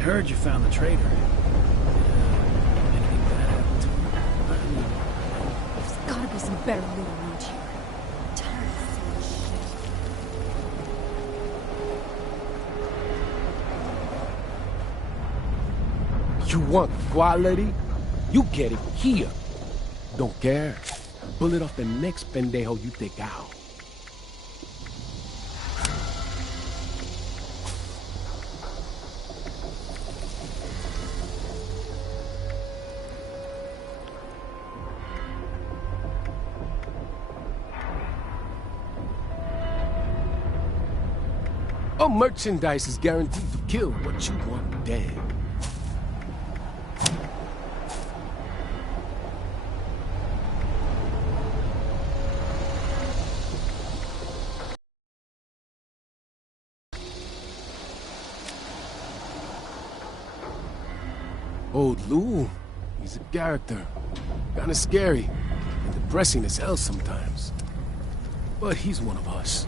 heard you found the traitor. Anything bad happened to him? I mean, There's gotta be some better loot around here. I'm tired of seeing shit. You want quality? You get it here. Don't care. Bullet off the next pendejo you take out. All merchandise is guaranteed to kill what you want dead. Old Lou, he's a character. Kinda scary and depressing as hell sometimes. But he's one of us.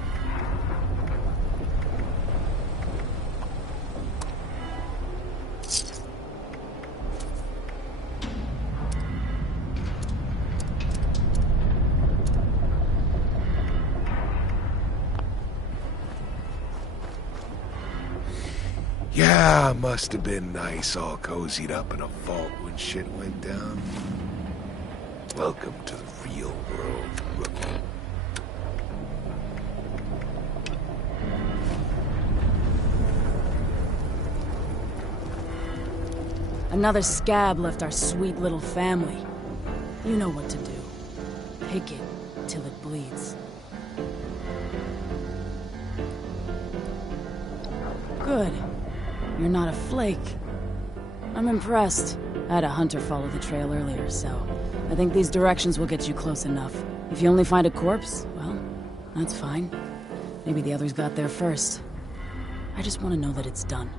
Yeah, must have been nice all cozied up in a vault when shit went down. Welcome to the real world, rookie. Another scab left our sweet little family. You know what to do. Pick it till it bleeds. Good. You're not a flake. I'm impressed. I had a hunter follow the trail earlier, so I think these directions will get you close enough. If you only find a corpse, well, that's fine. Maybe the others got there first. I just want to know that it's done.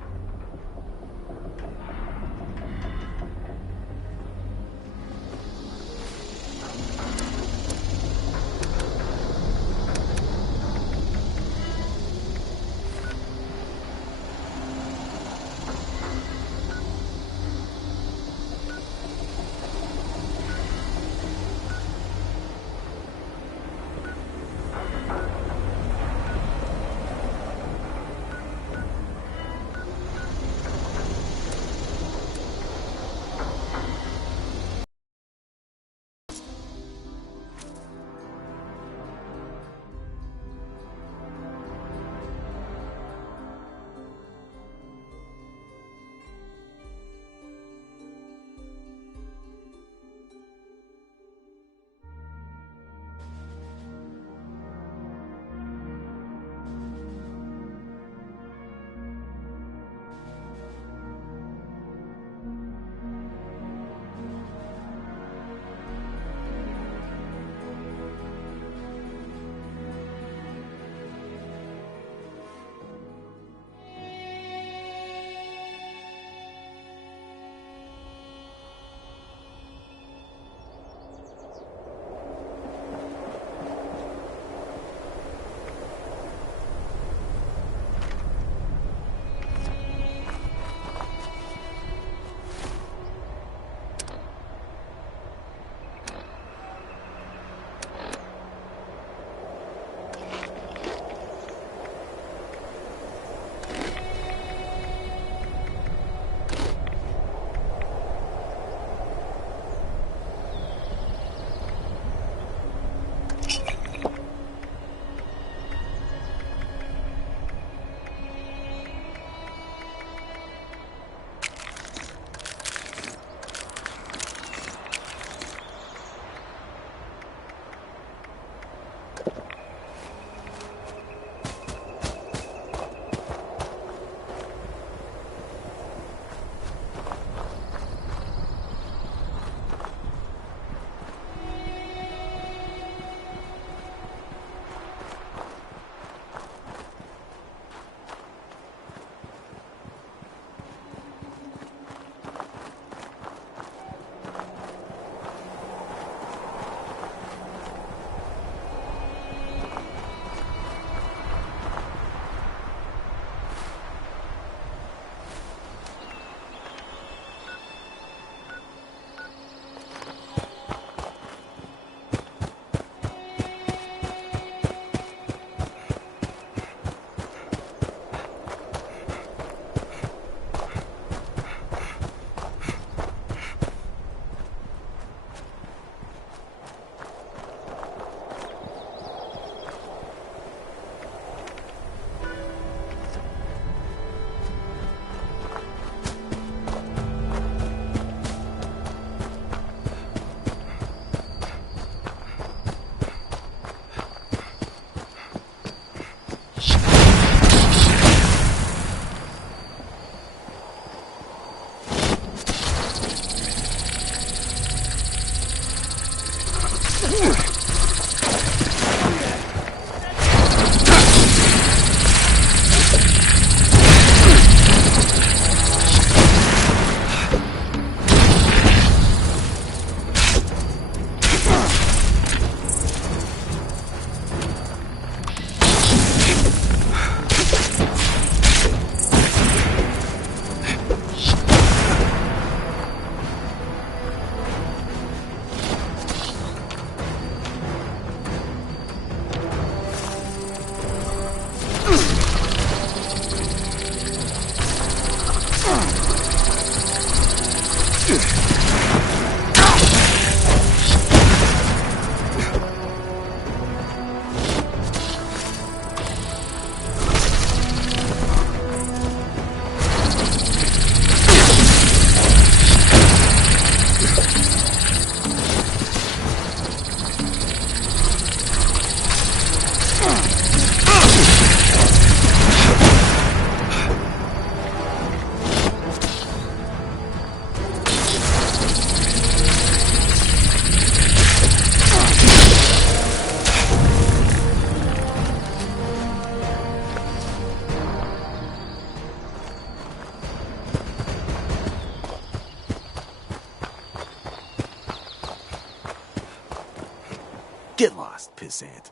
pissant.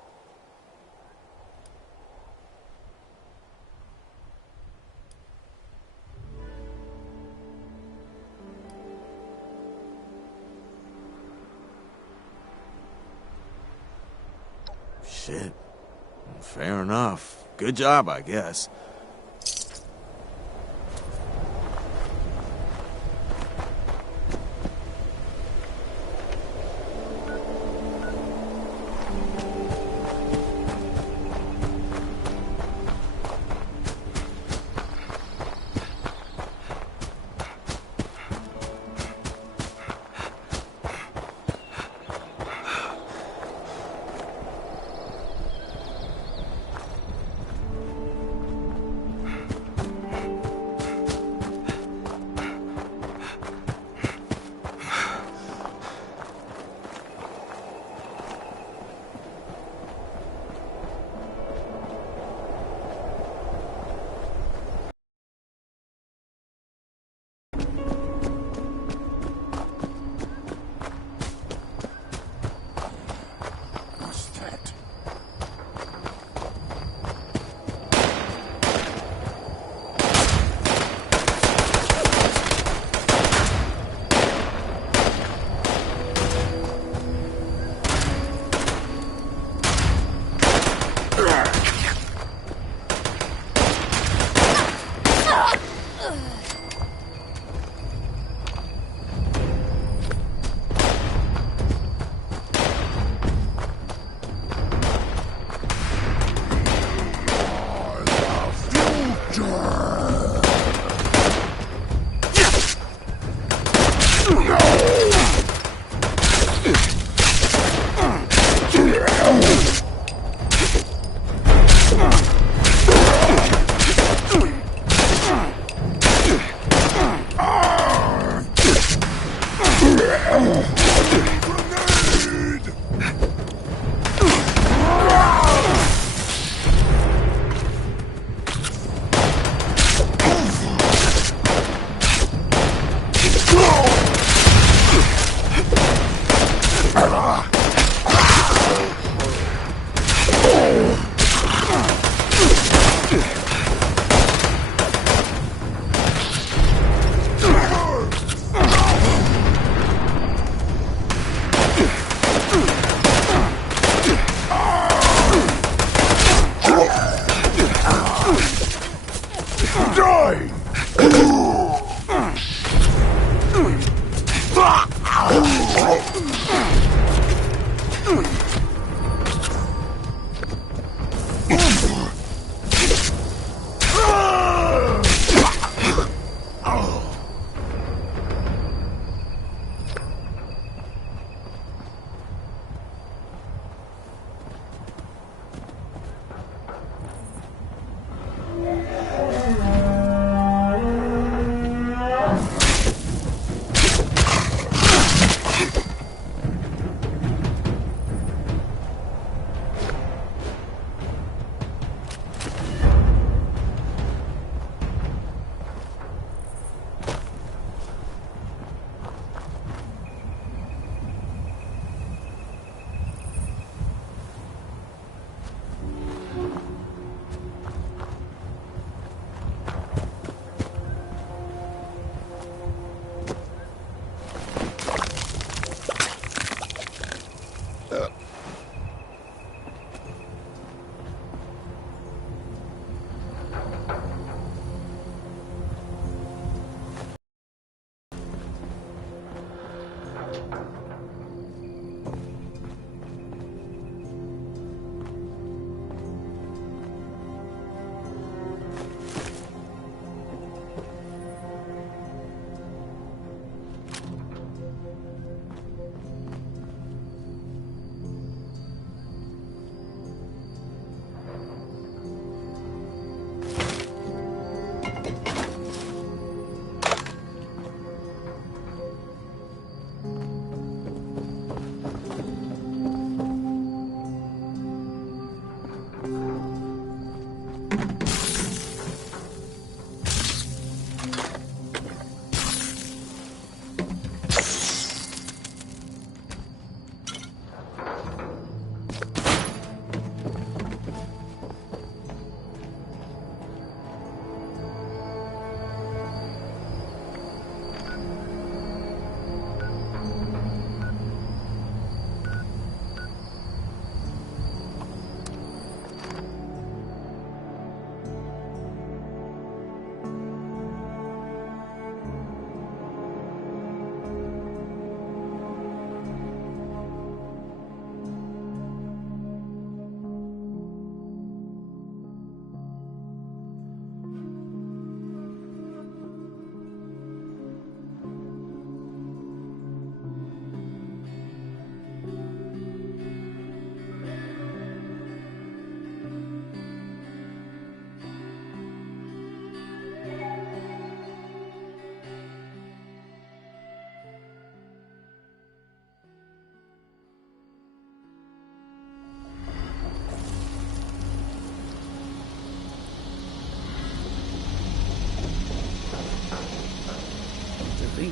Shit. Fair enough. Good job, I guess.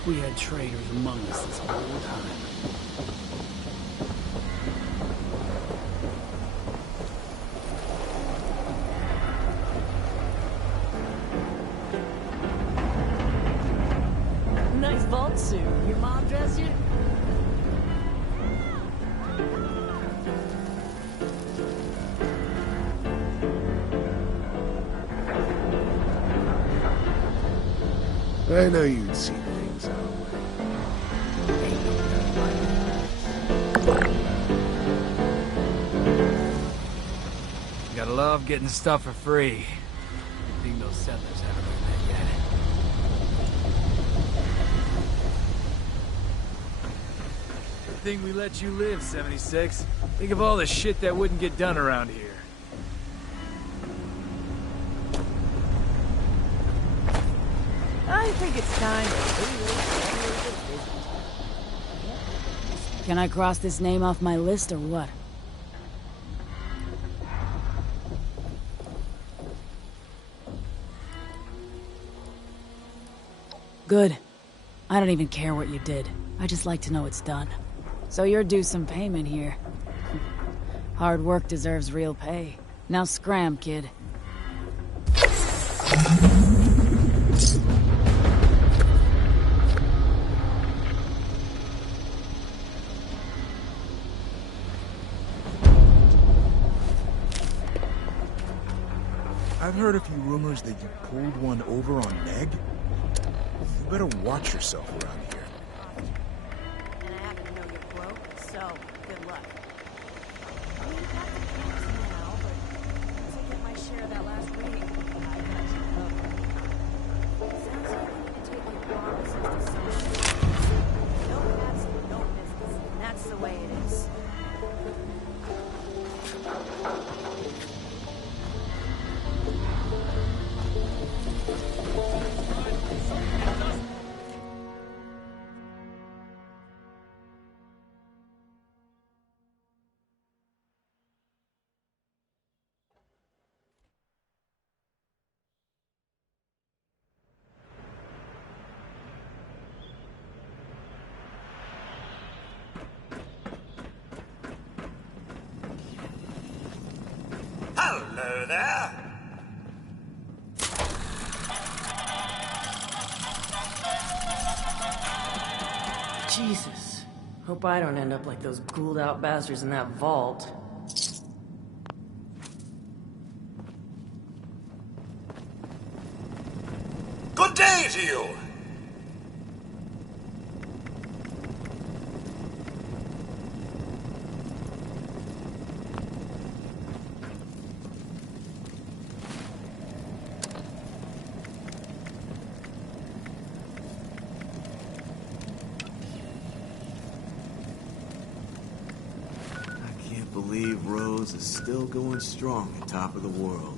think we had traitors among us this whole time. Nice vault suit. Your mom dress you? I know you'd see things our way. Ain't no doubt. You gotta love getting stuff for free. I think those settlers haven't learned that yet. Good thing we let you live, 76. Think of all the shit that wouldn't get done around here. I think it's time. Can I cross this name off my list or what? Good. I don't even care what you did. I just like to know it's done. So you're due some payment here. Hard work deserves real pay. Now scram, kid. I've heard a few rumors that you pulled one over on Meg. You better watch yourself around here. And I happen to know you're broke, so good luck. I mean, not the camps now, but once I get my share of that last rating, I got you covered. Sounds like we're gonna take your promises to some shit. No paths and no business, and that's the way it is. Hello there. Jesus. Hope I don't end up like those ghouled out bastards in that vault. Good day to you. I can't believe Rose is still going strong at top of the world.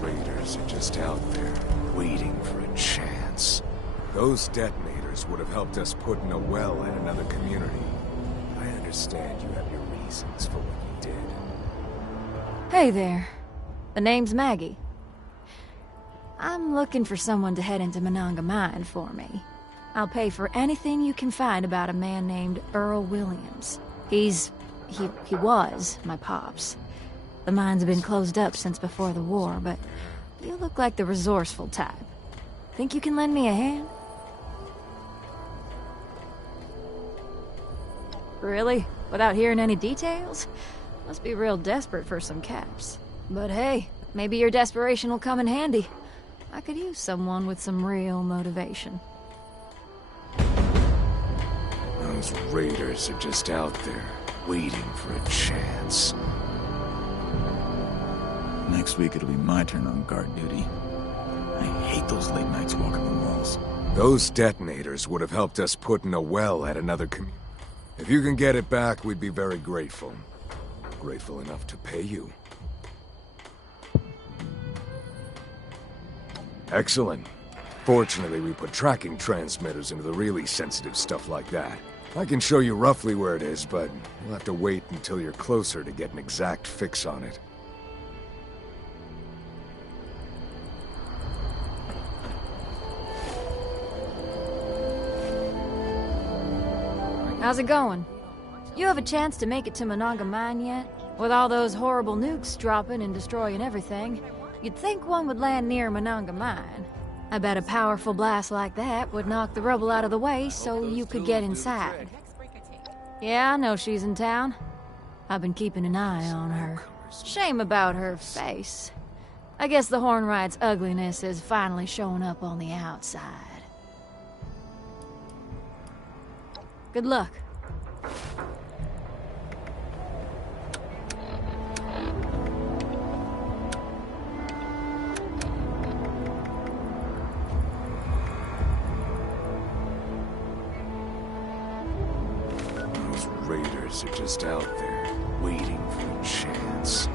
Raiders are just out there, waiting for a chance. Those detonators would have helped us put in a well in another community. I understand you have your reasons for what you did. Hey there. The name's Maggie. I'm looking for someone to head into Monongah Mine for me. I'll pay for anything you can find about a man named Earl Williams. He was my pops. The mine's been closed up since before the war, but you look like the resourceful type. Think you can lend me a hand? Really? Without hearing any details? Must be real desperate for some caps. But hey, maybe your desperation will come in handy. I could use someone with some real motivation. Those raiders are just out there, waiting for a chance. Next week it'll be my turn on guard duty. I hate those late nights walking the walls. Those detonators would have helped us put in a well at another community. If you can get it back, we'd be very grateful. Grateful enough to pay you. Excellent. Fortunately, we put tracking transmitters into the really sensitive stuff like that. I can show you roughly where it is, but you'll have to wait until you're closer to get an exact fix on it. How's it going? You have a chance to make it to Monongah Mine yet? With all those horrible nukes dropping and destroying everything, you'd think one would land near Monongah Mine. I bet a powerful blast like that would knock the rubble out of the way so you could get inside. Yeah, I know she's in town. I've been keeping an eye on her. Shame about her face. I guess the Hornright's ugliness is finally showing up on the outside. Good luck. Those raiders are just out there, waiting for a chance.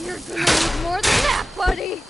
You're gonna need more than that, buddy!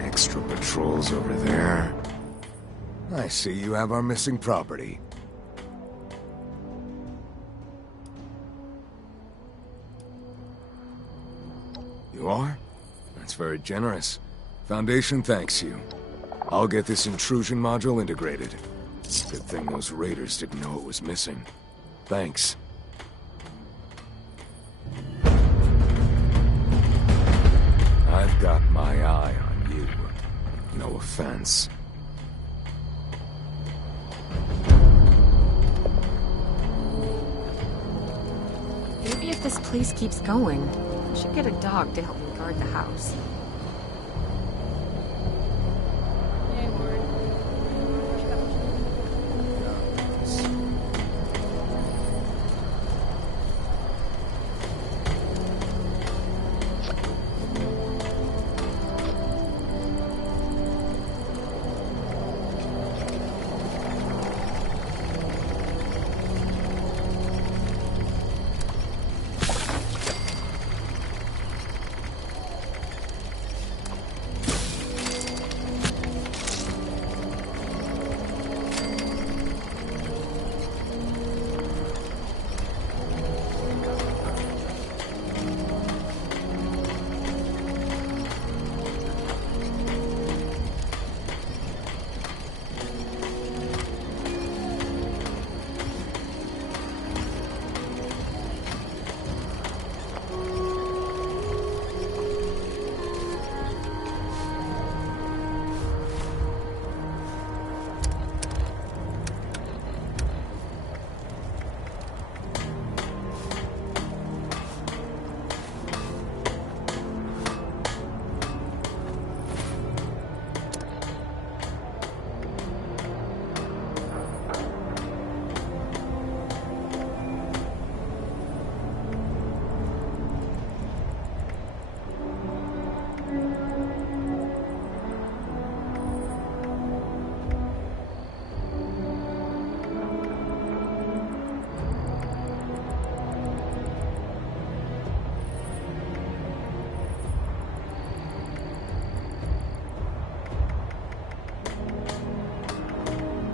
Extra patrols over there. I see you have our missing property. You are? That's very generous. Foundation thanks you. I'll get this intrusion module integrated. Good thing those raiders didn't know it was missing. Thanks. I've got my eye on you. No offense. Maybe if this place keeps going, I should get a dog to help me guard the house.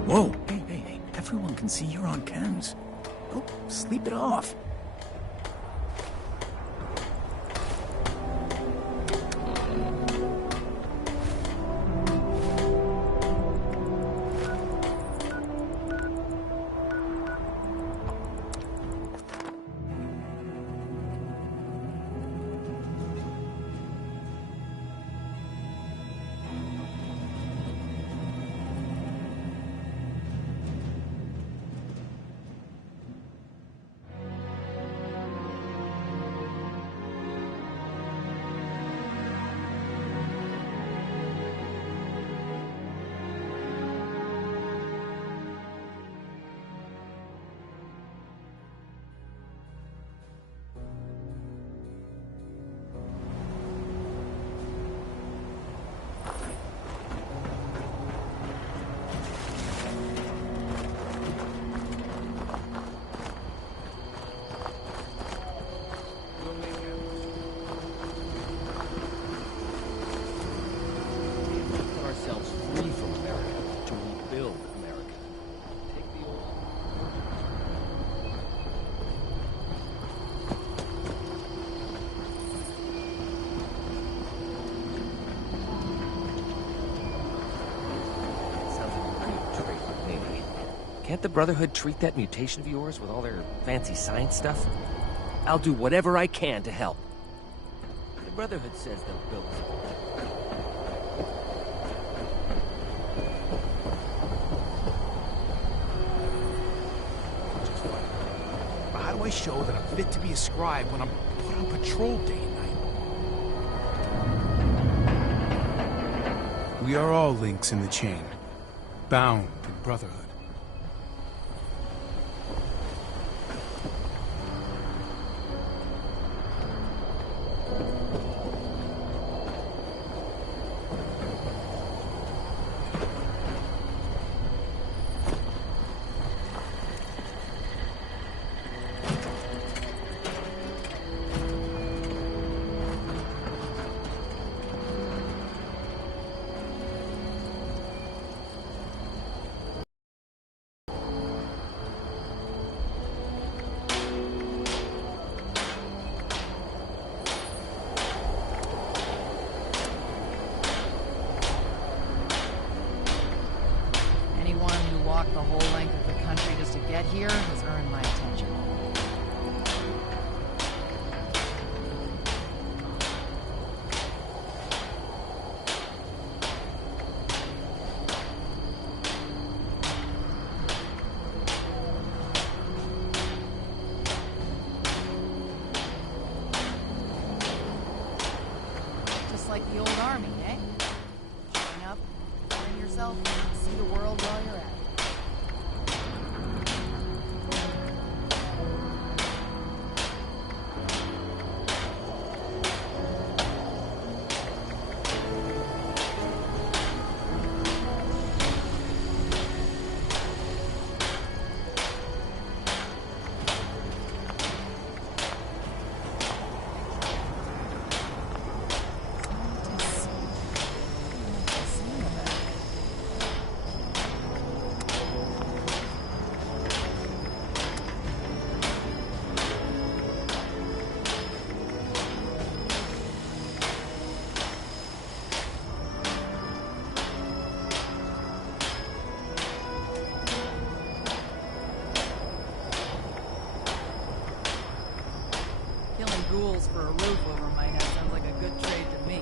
Whoa! Hey, everyone can see you're on chems. Go sleep it off. Can't the Brotherhood treat that mutation of yours with all their fancy science stuff? I'll do whatever I can to help. The Brotherhood says they'll build it. But how do I show that I'm fit to be a scribe when I'm put on patrol day and night? We are all links in the chain, bound in Brotherhood. walk the whole length of the country just to get here has earned my attention. Just like the old army, eh? Showing up, find yourself, see the world while you're at it. Killing ghouls for a roof over my head sounds like a good trade to me.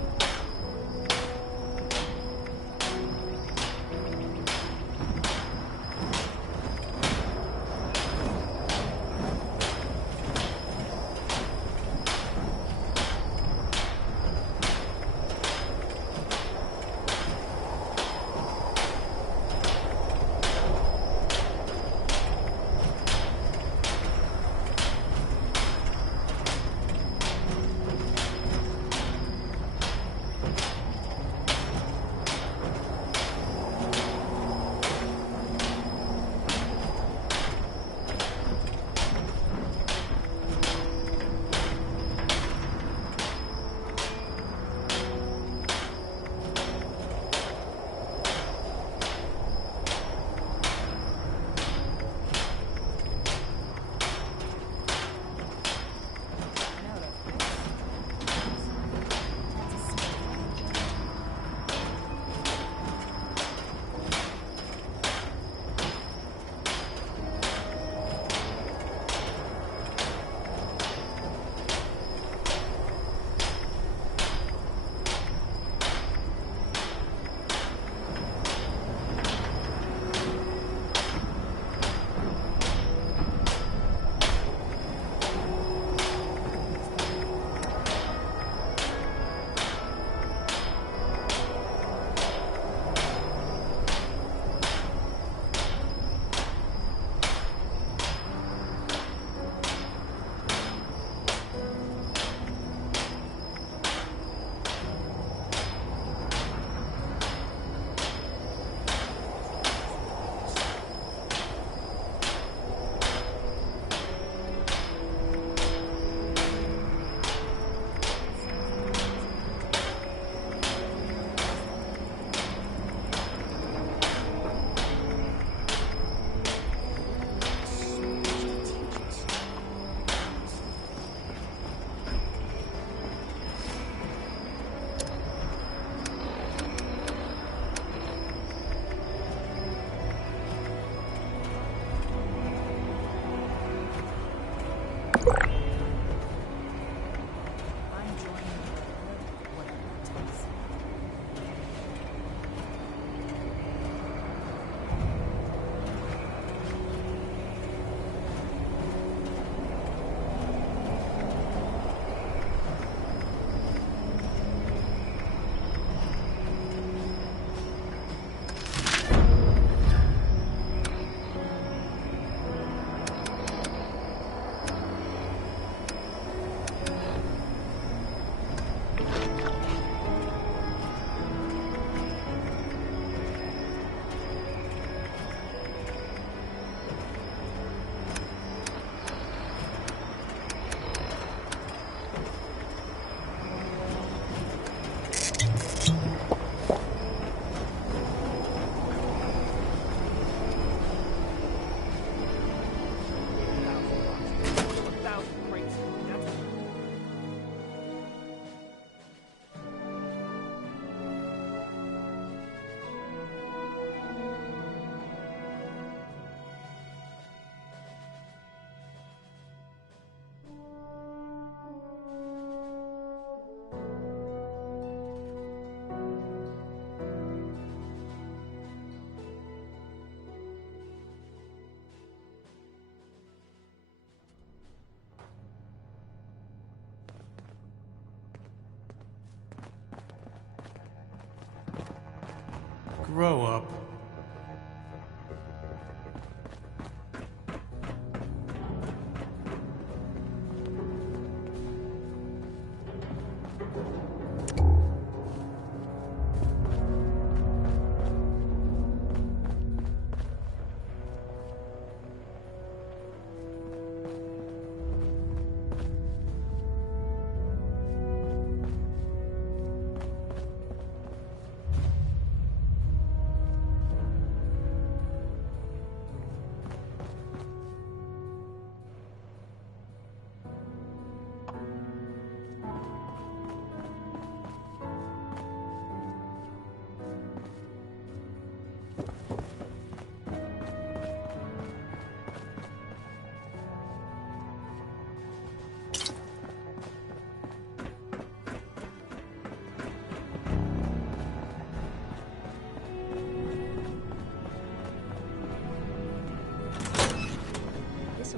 Grow up.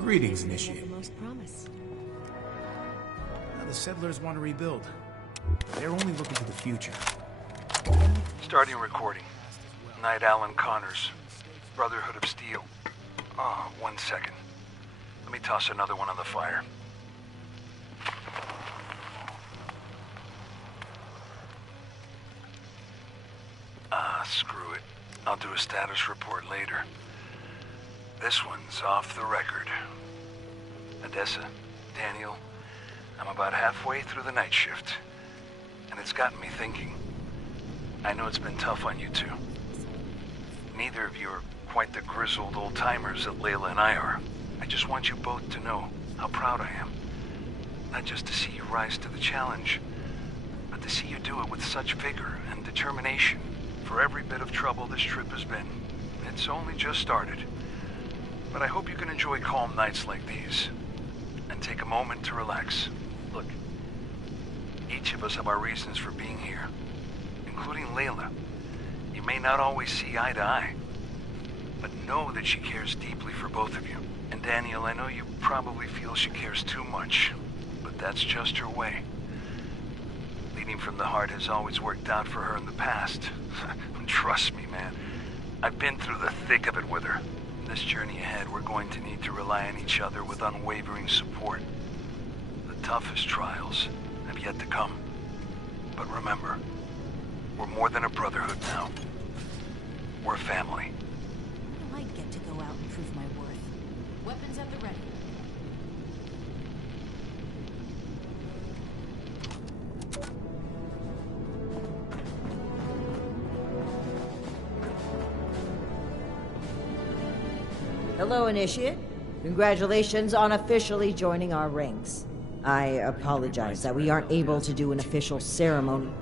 Greetings, Initiate. Most promise. Now the settlers want to rebuild. They're only looking to the future. Starting recording. Knight Alan Connors. Brotherhood of Steel. Oh, 1 second. Let me toss another one on the fire. Screw it. I'll do a status report later. This one's off the record. Odessa, Daniel, I'm about halfway through the night shift. And it's gotten me thinking. I know it's been tough on you two. Neither of you are quite the grizzled old-timers that Layla and I are. I just want you both to know how proud I am. Not just to see you rise to the challenge, but to see you do it with such vigor and determination for every bit of trouble this trip has been. It's only just started. But I hope you can enjoy calm nights like these, and take a moment to relax. Look, each of us have our reasons for being here, including Layla. You may not always see eye to eye, but know that she cares deeply for both of you. And Daniel, I know you probably feel she cares too much, but that's just her way. Leading from the heart has always worked out for her in the past. Trust me, man. I've been through the thick of it with her. This journey ahead, we're going to need to rely on each other with unwavering support. The toughest trials have yet to come. But remember, we're more than a brotherhood now. We're a family. I get to go out and prove my worth. Weapons at the ready. Hello, Initiate. Congratulations on officially joining our ranks. I apologize that we aren't able to do an official ceremony.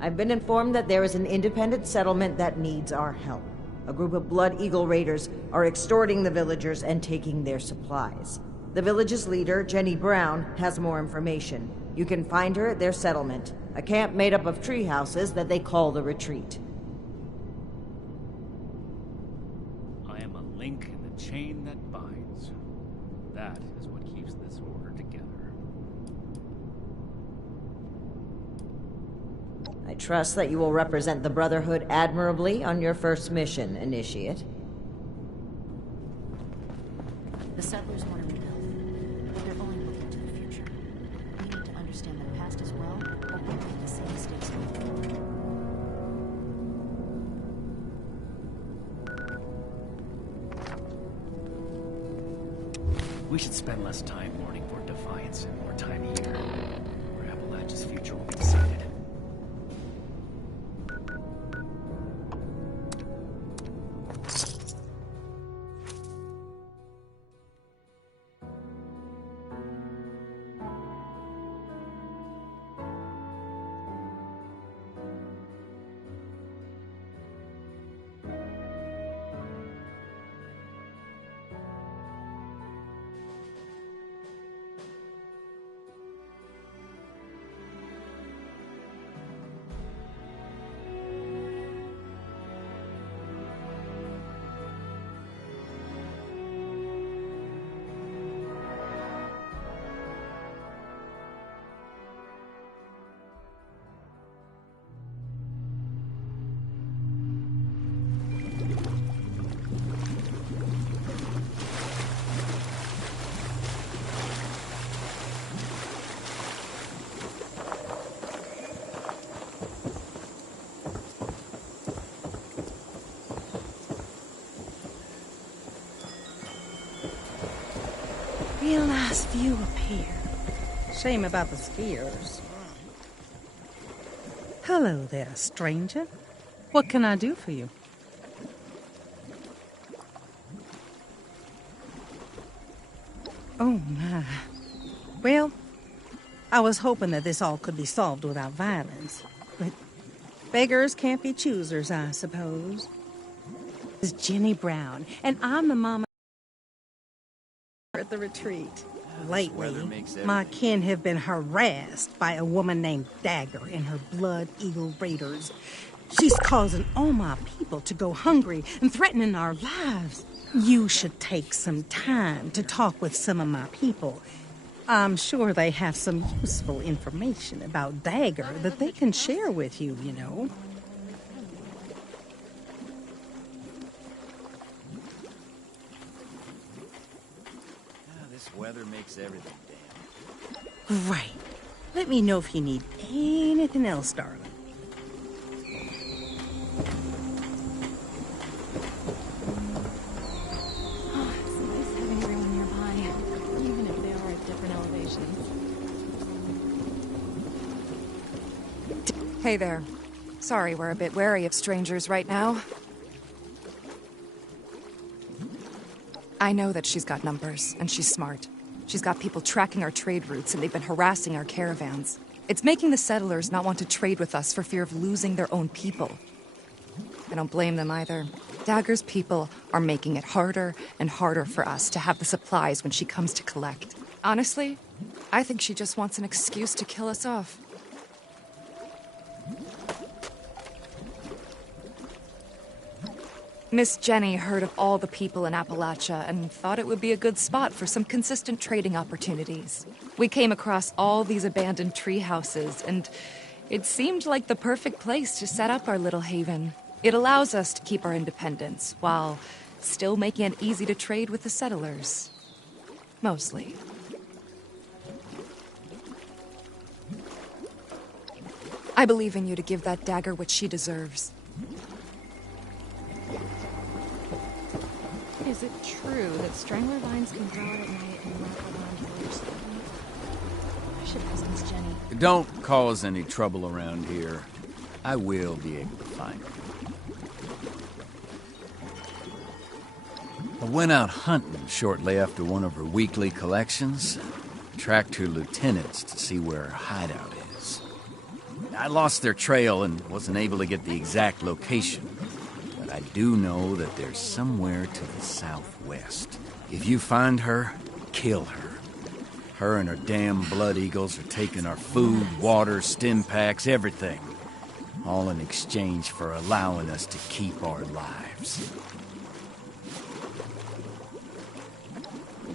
I've been informed that there is an independent settlement that needs our help. A group of Blood Eagle raiders are extorting the villagers and taking their supplies. The village's leader, Jenny Brown, has more information. You can find her at their settlement, a camp made up of tree houses that they call the Retreat. I am a link in the chain that binds. That is what keeps this order together. I trust that you will represent the Brotherhood admirably on your first mission, Initiate. The settlers want to rebuild, but they're only looking to the future. We need to understand the past as well, or we'll make the same mistakes going forward. We should spend less time mourning for Defiance and more time here, where Appalachia's future will be decided. Real nice view up here. Shame about the skiers. Hello there, stranger. What can I do for you? Oh, my. Well, I was hoping that this all could be solved without violence. But beggars can't be choosers, I suppose. This is Jenny Brown, and I'm the mama at the retreat. Lately, my kin have been harassed by a woman named Dagger and her Blood Eagle Raiders. She's causing all my people to go hungry and threatening our lives. You should take some time to talk with some of my people. I'm sure they have some useful information about Dagger that they can share with you, you know. This weather makes everything damn. Right. Let me know if you need anything else, darling. It's nice having everyone nearby, even if they are at different elevations. Hey there. Sorry, we're a bit wary of strangers right now. I know that she's got numbers, and she's smart. She's got people tracking our trade routes, and they've been harassing our caravans. It's making the settlers not want to trade with us for fear of losing their own people. I don't blame them either. Dagger's people are making it harder and harder for us to have the supplies when she comes to collect. Honestly, I think she just wants an excuse to kill us off. Miss Jenny heard of all the people in Appalachia and thought it would be a good spot for some consistent trading opportunities. We came across all these abandoned tree houses, and it seemed like the perfect place to set up our little haven. It allows us to keep our independence while still making it easy to trade with the settlers. Mostly. I believe in you to give that Dagger what she deserves. Is it true that strangler vines can grow out at night and wrap around village settlements? I should ask Miss Jenny. Don't cause any trouble around here. I will be able to find her. I went out hunting shortly after one of her weekly collections. Tracked her lieutenants to see where her hideout is. I lost their trail and wasn't able to get the exact location. I do know that there's somewhere to the southwest. If you find her, kill her. Her and her damn Blood Eagles are taking our food, water, stim packs, everything. All in exchange for allowing us to keep our lives.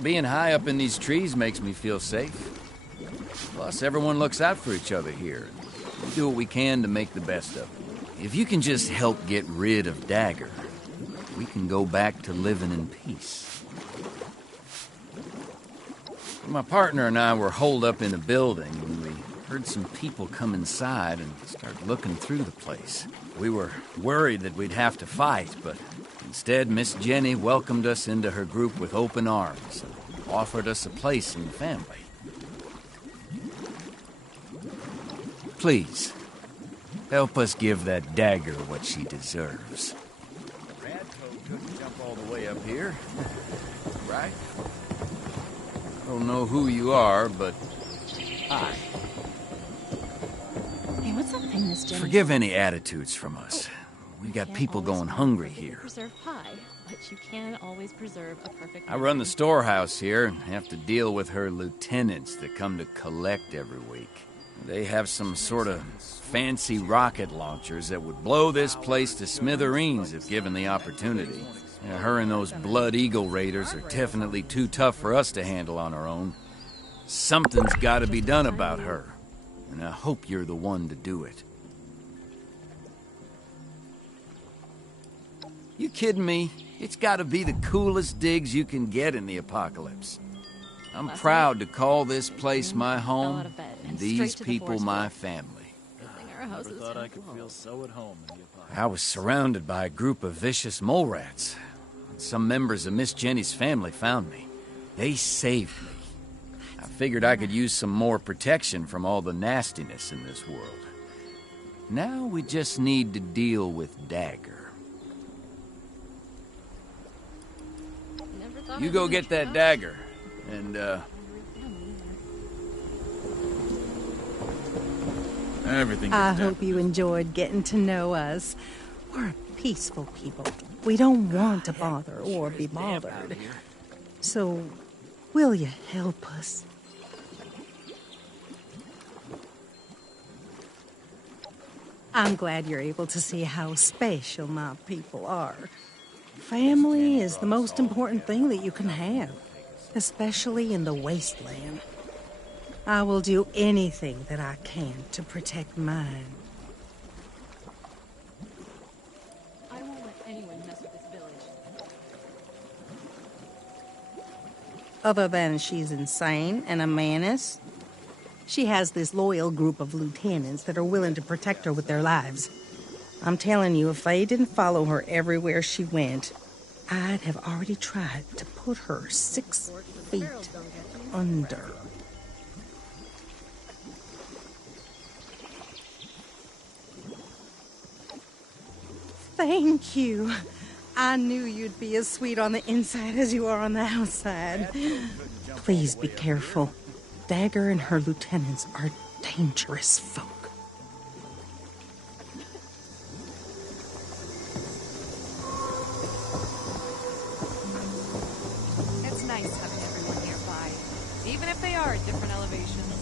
Being high up in these trees makes me feel safe. Plus, everyone looks out for each other here. We do what we can to make the best of it. If you can just help get rid of Dagger, we can go back to living in peace. My partner and I were holed up in a building when we heard some people come inside and start looking through the place. We were worried that we'd have to fight, but instead Miss Jenny welcomed us into her group with open arms and offered us a place in the family. Please, help us give that Dagger what she deserves. Radco couldn't jump all the way up here, right? I don't know who you are, but hi. Hey, what's that thing, Miss Jenny? Forgive any attitudes from us. We got people going hungry here. Preserve pie, but you can always preserve a perfect. I run the storehouse here and have to deal with her lieutenants that come to collect every week. They have some sort of fancy rocket launchers that would blow this place to smithereens if given the opportunity. Yeah, her and those Blood Eagle Raiders are definitely too tough for us to handle on our own. Something's got to be done about her, and I hope you're the one to do it. You kidding me? It's got to be the coolest digs you can get in the apocalypse. I'm proud to call this place my home, and these people my family. Never thought I could feel so at home in the apocalypse. I was surrounded by a group of vicious mole rats. Some members of Miss Jenny's family found me. They saved me, I figured I could use some more protection from all the nastiness in this world. Now we just need to deal with Dagger. You go get that dagger, and, everything I gets done. hope you enjoyed getting to know us. We're peaceful people. We don't want to bother or be bothered. So, will you help us? I'm glad you're able to see how special my people are. Family is the most important thing that you can have, especially in the wasteland. I will do anything that I can to protect mine. I won't let anyone mess with this village. Other than she's insane and a menace, she has this loyal group of lieutenants that are willing to protect her with their lives. I'm telling you, if they didn't follow her everywhere she went, I'd have already tried to put her 6 feet under. Thank you. I knew you'd be as sweet on the inside as you are on the outside. Please be careful. Dagger and her lieutenants are dangerous folk. It's nice having everyone nearby, even if they are at different elevations.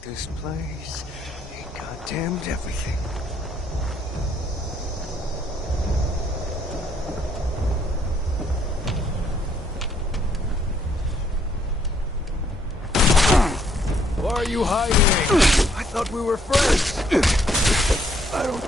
This place ain't goddamned everything. Why are you hiding? I thought we were friends. I don't...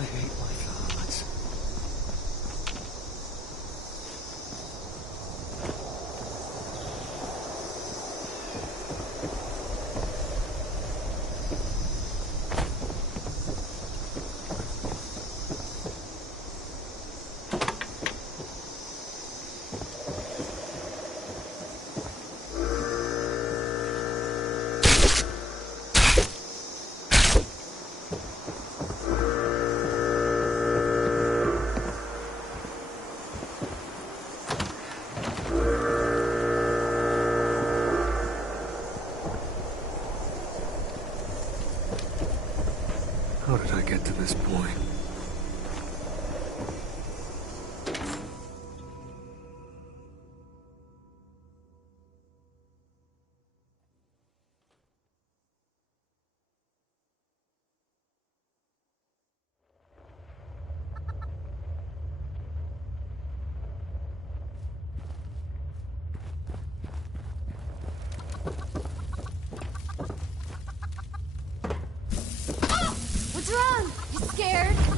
I hate my thoughts. How did I get to this point? What's wrong? You scared?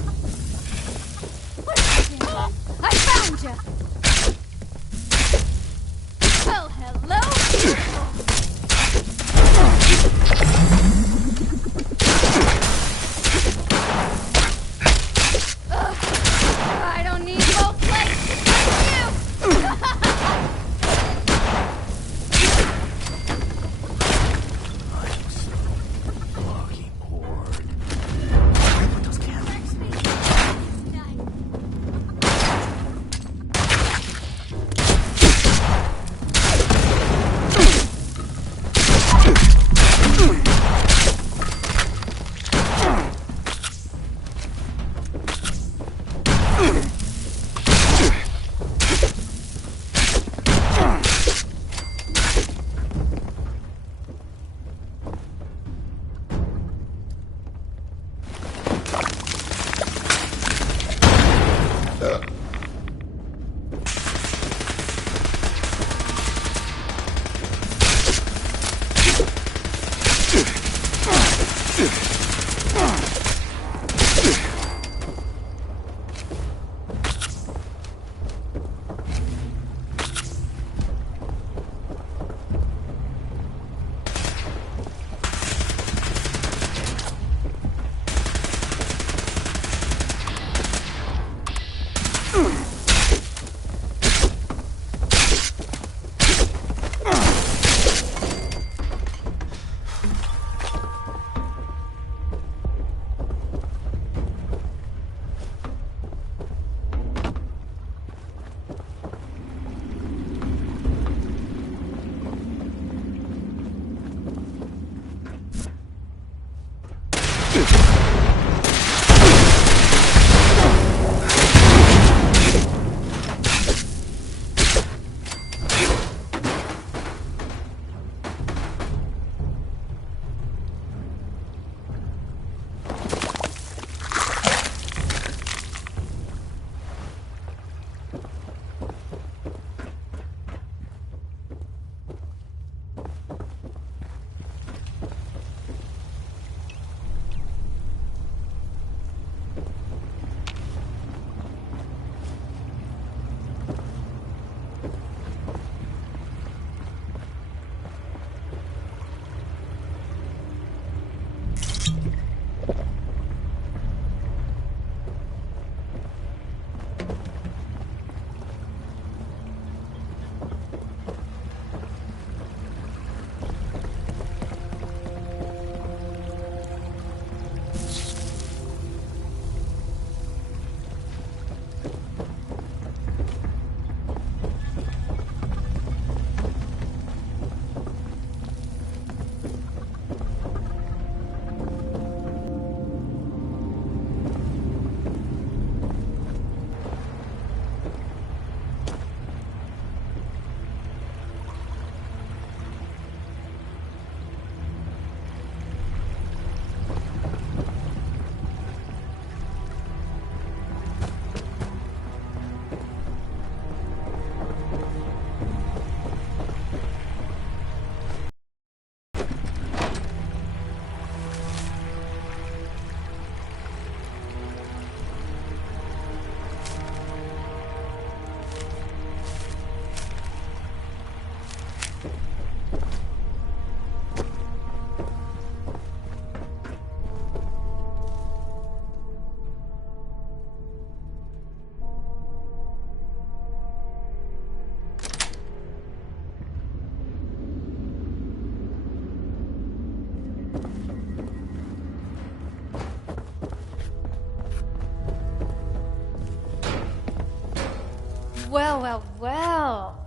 Well, well, well.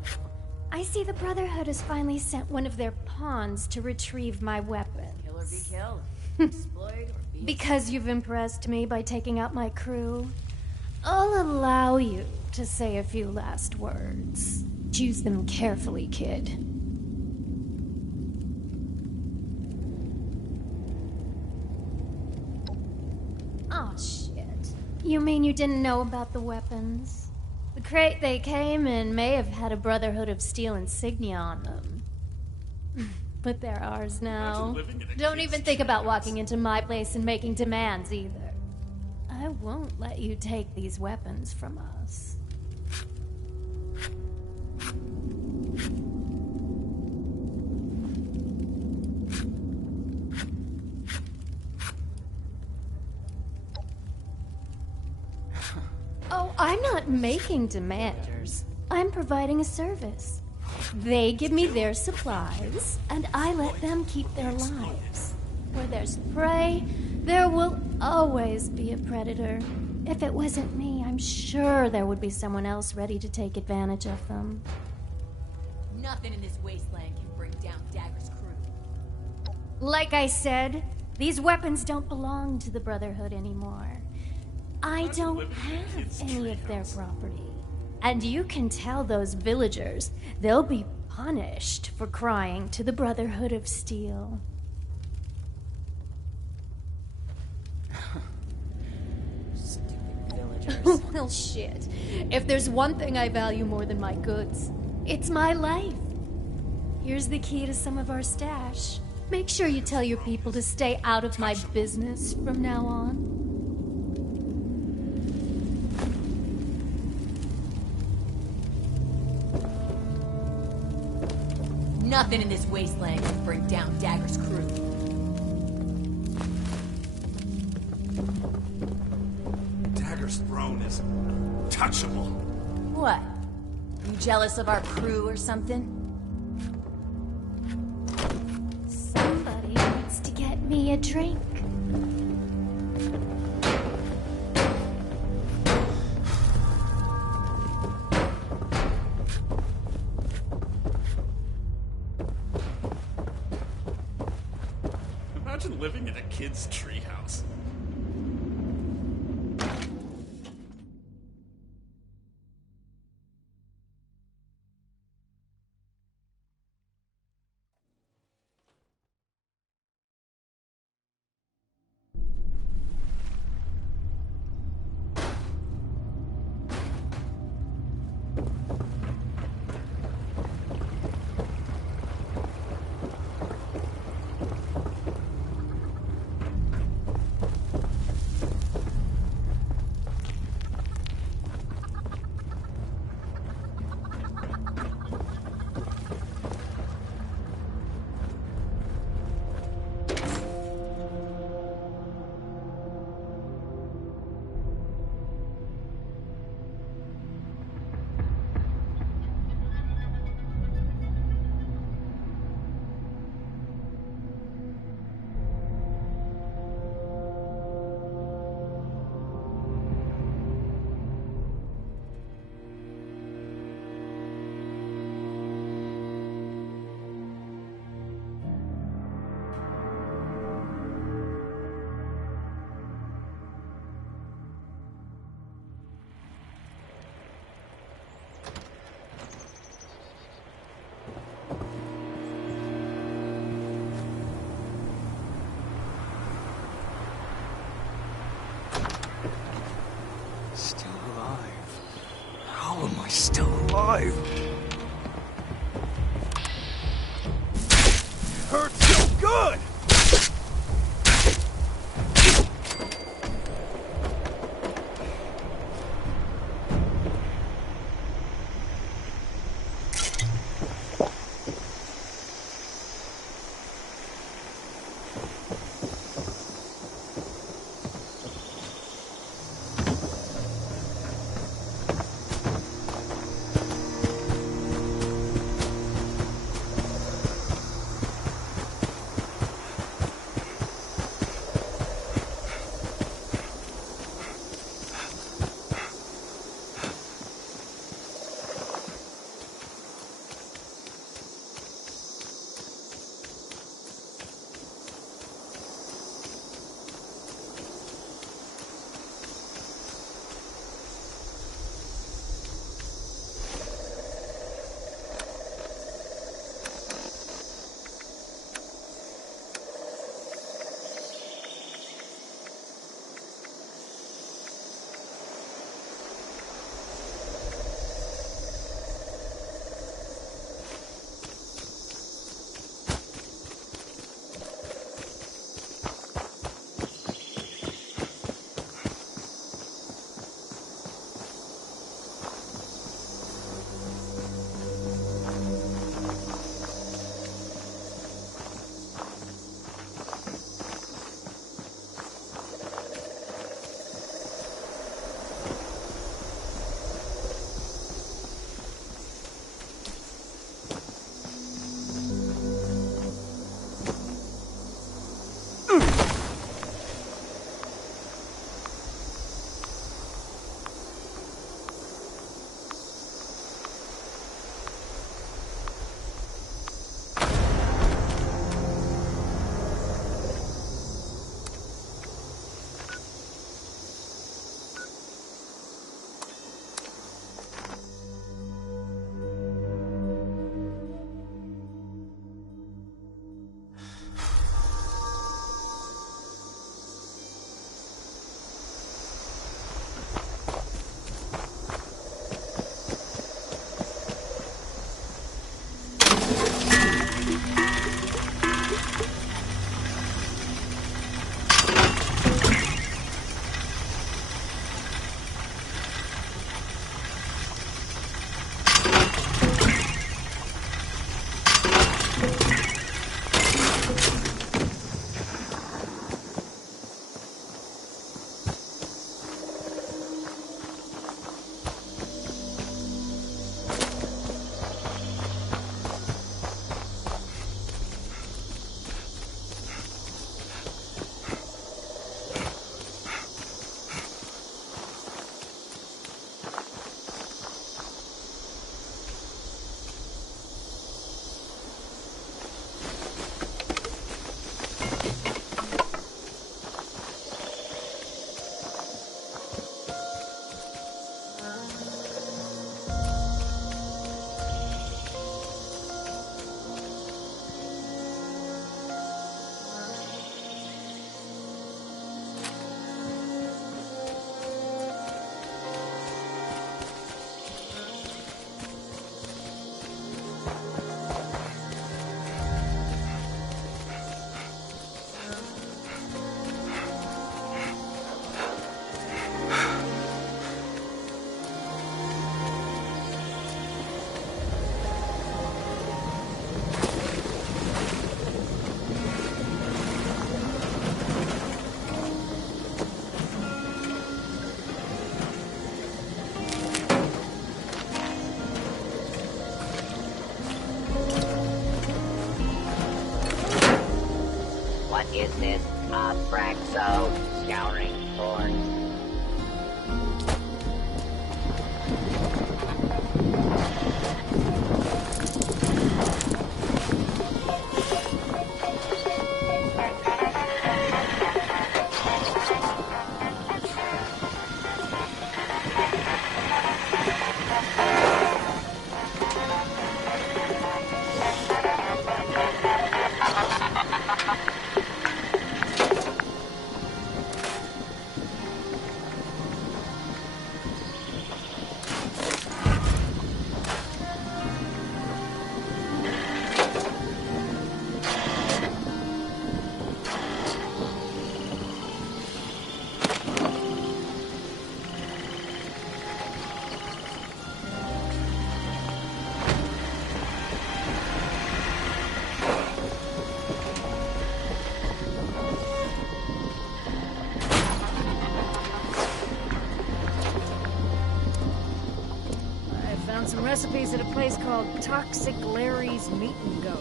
I see the Brotherhood has finally sent one of their pawns to retrieve my weapon. Kill or be killed. Exploit or be... Because you've impressed me by taking out my crew, I'll allow you to say a few last words. Choose them carefully, kid. Oh, shit. You mean you didn't know about the weapons? The crate they came in may have had a Brotherhood of Steel insignia on them. But they're ours now. Don't even think about walking into my place and making demands, either. I won't let you take these weapons from us. Oh, I'm not making demands. I'm providing a service. They give me their supplies, and I let them keep their lives. Where there's prey, there will always be a predator. If it wasn't me, I'm sure there would be someone else ready to take advantage of them. Nothing in this wasteland can bring down Dagger's crew. Like I said, these weapons don't belong to the Brotherhood anymore. I don't have any of their property. And you can tell those villagers they'll be punished for crying to the Brotherhood of Steel. Stupid villagers. Well, shit. If there's one thing I value more than my goods, it's my life. Here's the key to some of our stash. Make sure you tell your people to stay out of my business from now on. Nothing in this wasteland can bring down Dagger's crew. Dagger's throne is touchable. What? You jealous of our crew or something? Somebody needs to get me a drink. Imagine living in a kid's treehouse. What is this? Abraxo scouring for. Some recipes at a place called Toxic Larry's Meat and Go.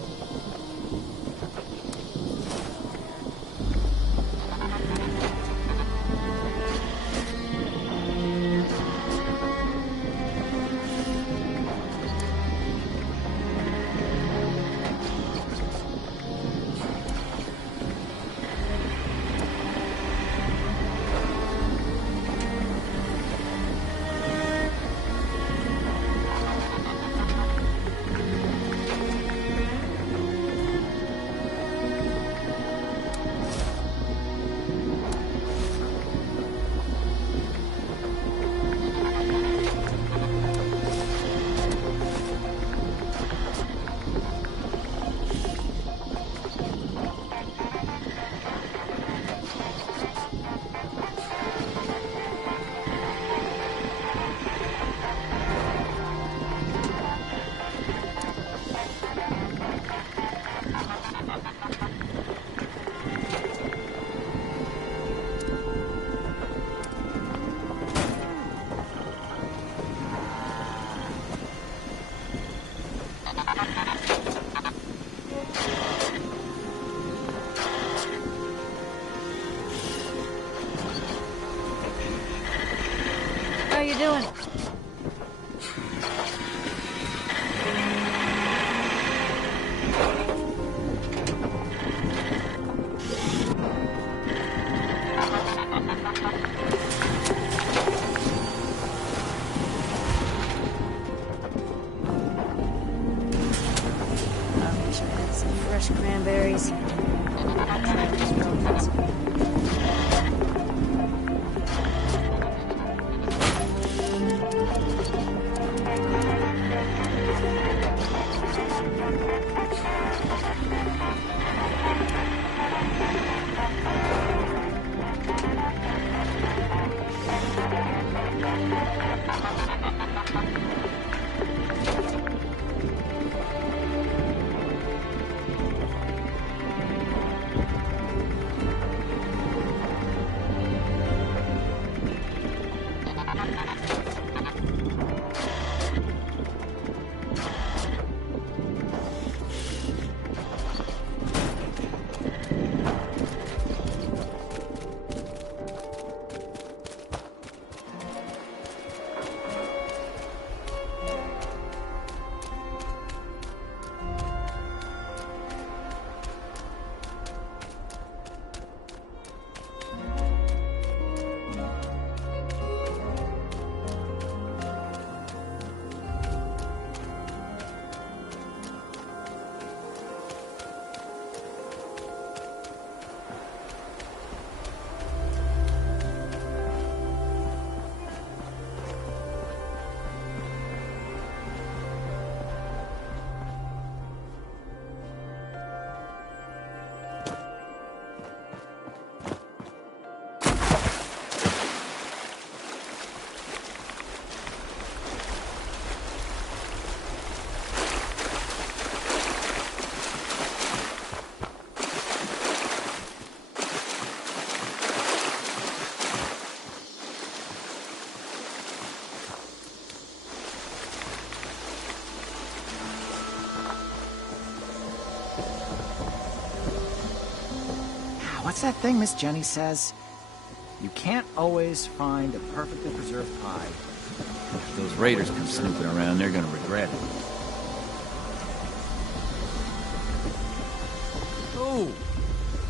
How you doing? I wish I had some fresh cranberries. Try this real recipe. What's that thing Miss Jenny says? You can't always find a perfectly preserved pie. If those raiders come snooping around, they're gonna regret it. Oh,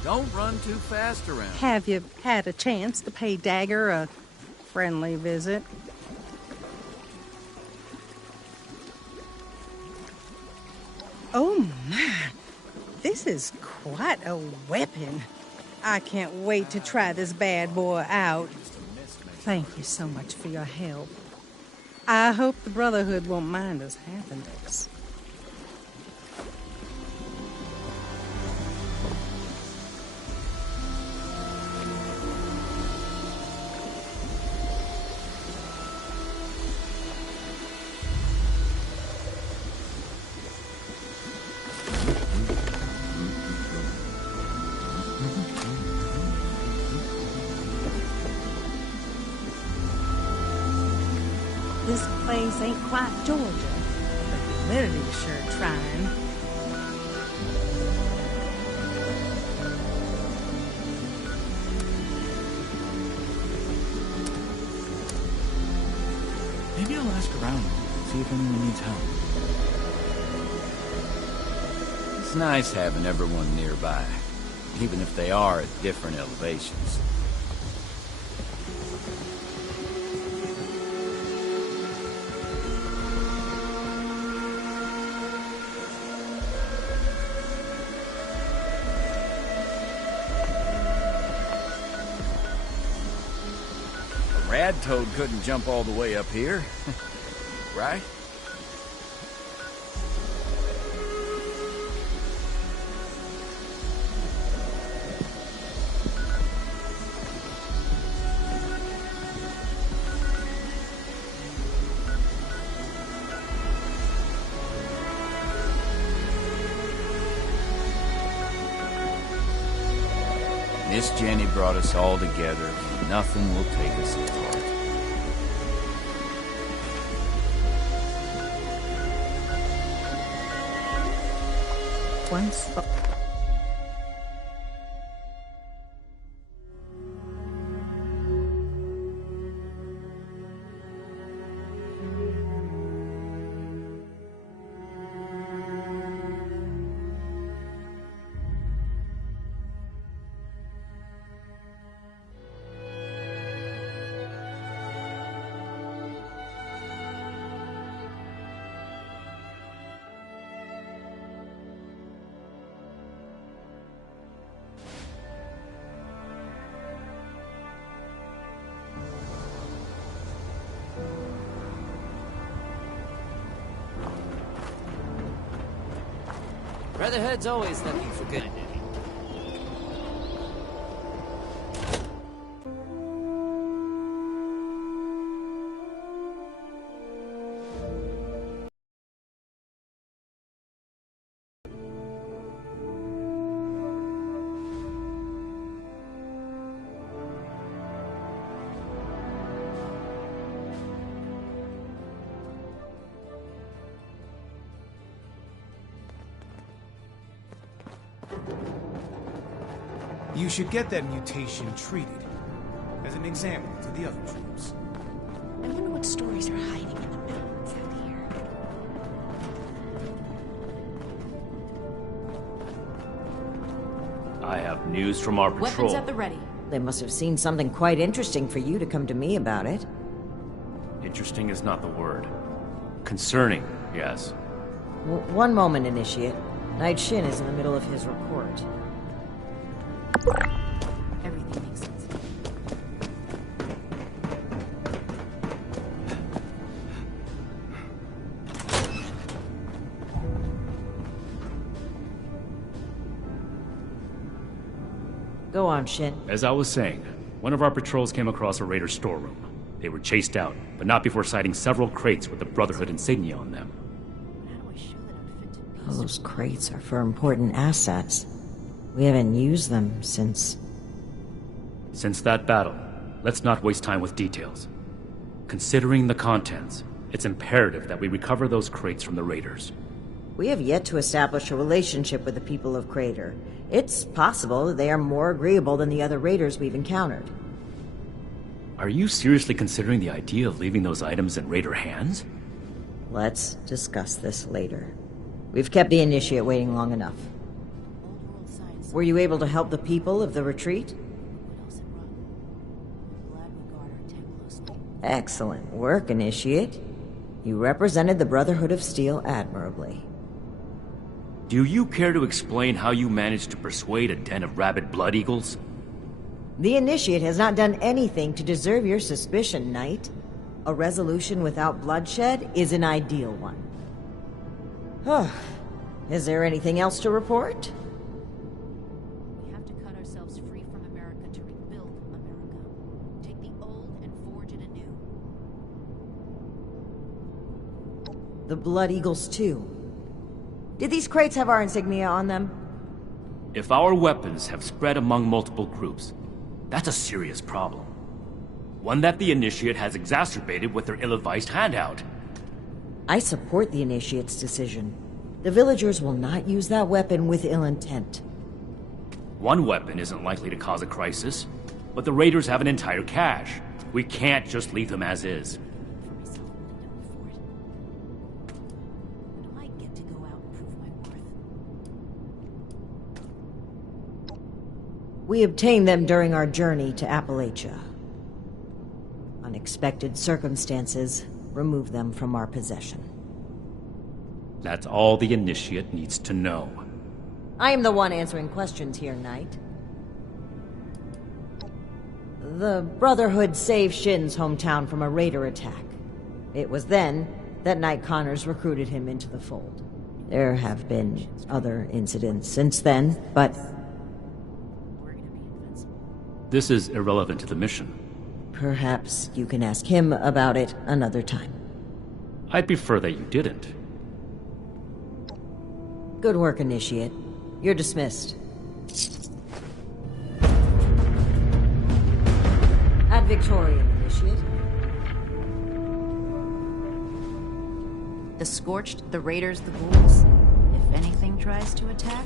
don't run too fast around. Have you had a chance to pay Dagger a friendly visit? Oh my, this is quite a weapon. I can't wait to try this bad boy out. Thank you so much for your help. I hope the Brotherhood won't mind us having this. This place ain't quite Georgia, but the humidity's sure trying. Maybe I'll ask around, see if anyone needs help. It's nice having everyone nearby, even if they are at different elevations. Rad toad couldn't jump all the way up here, right? Miss Jenny brought us all together, and nothing will take us apart. Once. Brotherhood's always looking for good. You should get that mutation treated as an example to the other troops. I wonder what stories are hiding in the mountains out here. I have news from our patrol. Weapons at the ready. They must have seen something quite interesting for you to come to me about it. Interesting is not the word. Concerning, yes. One moment, Initiate. Knight Shin is in the middle of his report. Everything makes sense. Go on, Shin. As I was saying, one of our patrols came across a raider storeroom. They were chased out, but not before sighting several crates with the Brotherhood insignia on them. Those crates are for important assets. We haven't used them since... Since that battle, let's not waste time with details. Considering the contents, it's imperative that we recover those crates from the raiders. We have yet to establish a relationship with the people of Crater. It's possible that they are more agreeable than the other raiders we've encountered. Are you seriously considering the idea of leaving those items in raider hands? Let's discuss this later. We've kept the Initiate waiting long enough. Were you able to help the people of the retreat? Excellent work, Initiate. You represented the Brotherhood of Steel admirably. Do you care to explain how you managed to persuade a den of rabid blood eagles? The Initiate has not done anything to deserve your suspicion, Knight. A resolution without bloodshed is an ideal one. Is there anything else to report? We have to cut ourselves free from America to rebuild America. Take the old and forge it anew. The Blood Eagles, too. Did these crates have our insignia on them? If our weapons have spread among multiple groups, that's a serious problem. One that the Initiate has exacerbated with their ill-advised handout. I support the Initiate's decision. The villagers will not use that weapon with ill intent. One weapon isn't likely to cause a crisis, but the raiders have an entire cache. We can't just leave them as is. We obtained them during our journey to Appalachia. Unexpected circumstances removed them from our possession. That's all the Initiate needs to know. I am the one answering questions here, Knight. The Brotherhood saved Shin's hometown from a raider attack. It was then that Knight Connors recruited him into the fold. There have been other incidents since then, but this is irrelevant to the mission. Perhaps you can ask him about it another time. I'd prefer that you didn't. Good work, Initiate. You're dismissed. Ad Victoriam, Initiate. The Scorched, the Raiders, the Ghouls. If anything tries to attack,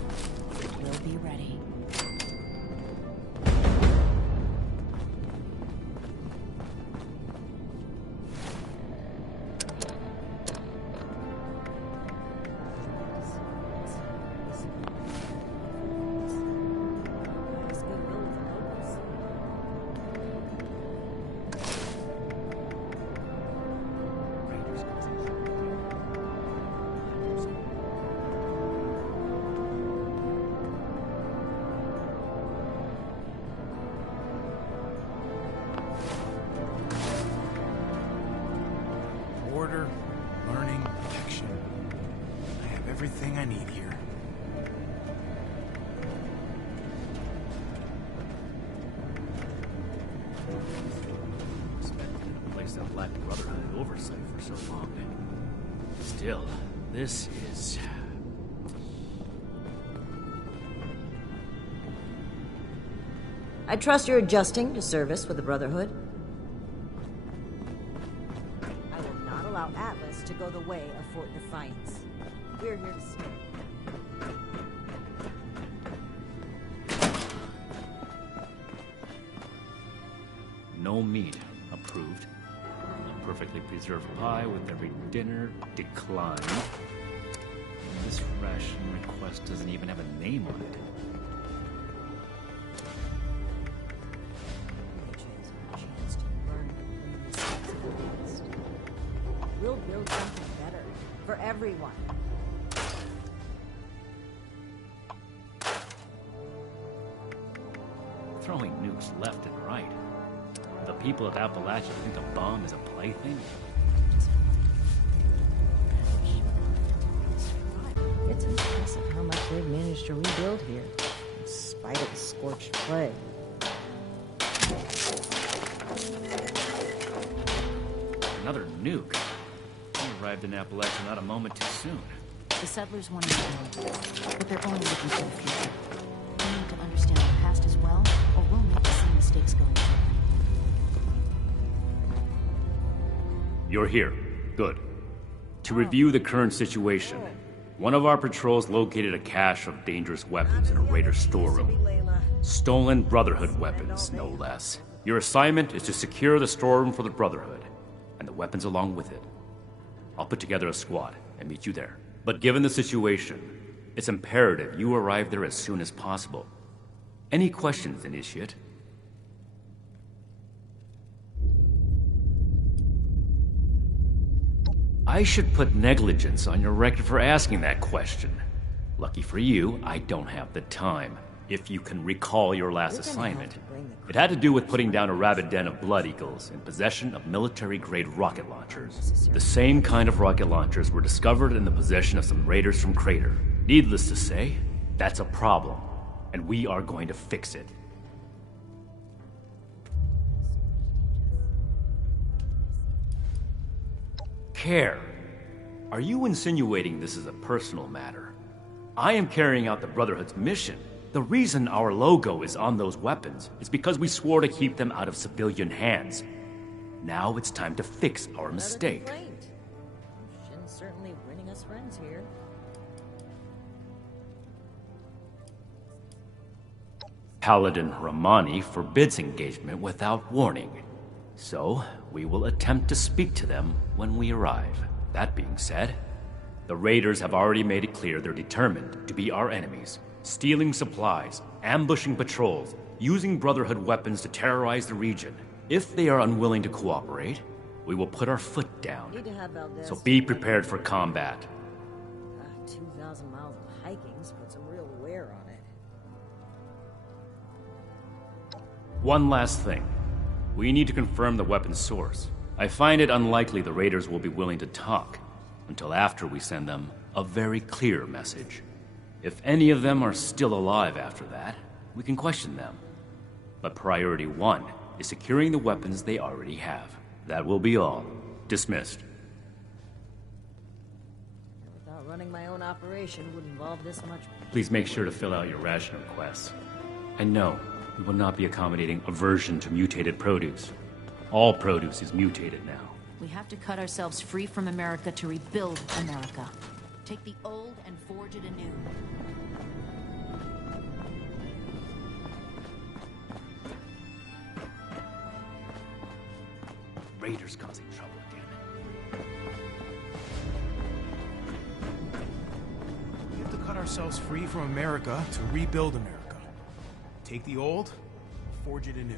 we'll be ready. Order, learning, protection. I have everything I need here. A place that lacked Brotherhood oversight for so long. Still, this is... I trust you're adjusting to service with the Brotherhood. I will not allow Atlas to go the way of Fort Defiance. We're here to stay. No meat. Approved. A perfectly preserved pie with every dinner declined. And this ration request doesn't even have a name on it. We'll build something better for everyone. Throwing nukes left and right. The people of Appalachia think a bomb is a plaything? It's impressive how much they've managed to rebuild here, in spite of the scorched plague. Another nuke. We arrived in Appalachia not a moment too soon. The settlers want to know, but they're only looking for the future. We need to understand the past as well, or we'll make the same mistakes going forward. You're here. Good. To review the current situation, One of our patrols located a cache of dangerous weapons in a raider storeroom. Stolen Brotherhood weapons, no less. Your assignment is to secure the storeroom for the Brotherhood, and the weapons along with it. I'll put together a squad and meet you there. But given the situation, it's imperative you arrive there as soon as possible. Any questions, Initiate? I should put negligence on your record for asking that question. Lucky for you, I don't have the time. If you can recall your last assignment, it had to do with putting down a rabid den of Blood Eagles in possession of military-grade rocket launchers. The same kind of rocket launchers were discovered in the possession of some raiders from Crater. Needless to say, that's a problem, and we are going to fix it. Care. Are you insinuating this is a personal matter? I am carrying out the Brotherhood's mission. The reason our logo is on those weapons is because we swore to keep them out of civilian hands. Now it's time to fix our mistake. Shin's certainly winning us friends here. Paladin Romani forbids engagement without warning. So, we will attempt to speak to them when we arrive. That being said, the raiders have already made it clear they're determined to be our enemies, stealing supplies, ambushing patrols, using Brotherhood weapons to terrorize the region. If they are unwilling to cooperate, we will put our foot down. So be prepared for combat. 2,000 miles of hiking's put some real wear on it. One last thing. We need to confirm the weapon's source. I find it unlikely the raiders will be willing to talk until after we send them a very clear message. If any of them are still alive after that, we can question them. But priority one is securing the weapons they already have. That will be all. Dismissed. Without running my own operation would involve this much. Please make sure to fill out your ration requests. And no, we will not be accommodating aversion to mutated produce. All produce is mutated now. We have to cut ourselves free from America to rebuild America. Take the old and forge it anew. Raiders causing trouble again. We have to cut ourselves free from America to rebuild America. Take the old, forge it anew.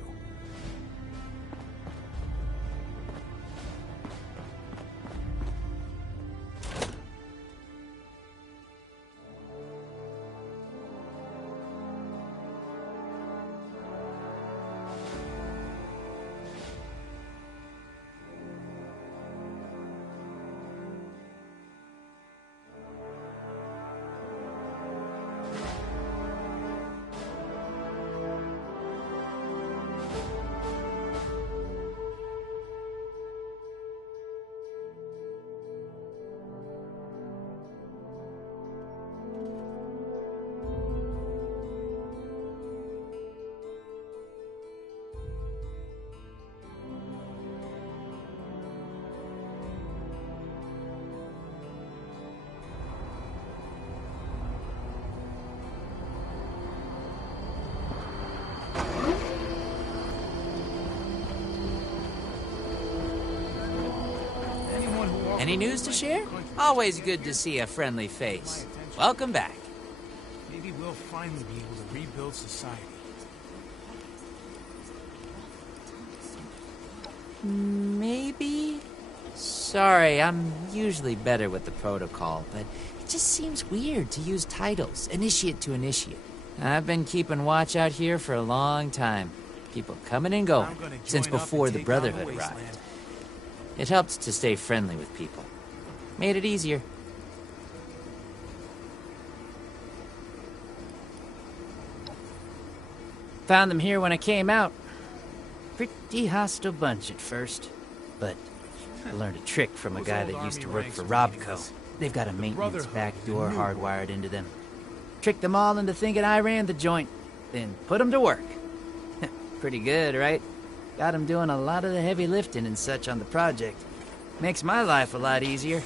Any news to share? Always good to see a friendly face. Welcome back. Maybe we'll finally be able to rebuild society. Maybe? Sorry, I'm usually better with the protocol, but it just seems weird to use titles, initiate to initiate. I've been keeping watch out here for a long time. People coming and going, since before the Brotherhood arrived. It helped to stay friendly with people. Made it easier. Found them here when I came out. Pretty hostile bunch at first, but I learned a trick from a guy that used to work for Robco. They've got a maintenance back door hardwired into them. Tricked them all into thinking I ran the joint, then put them to work. Pretty good, right? Got them doing a lot of the heavy lifting and such on the project. Makes my life a lot easier.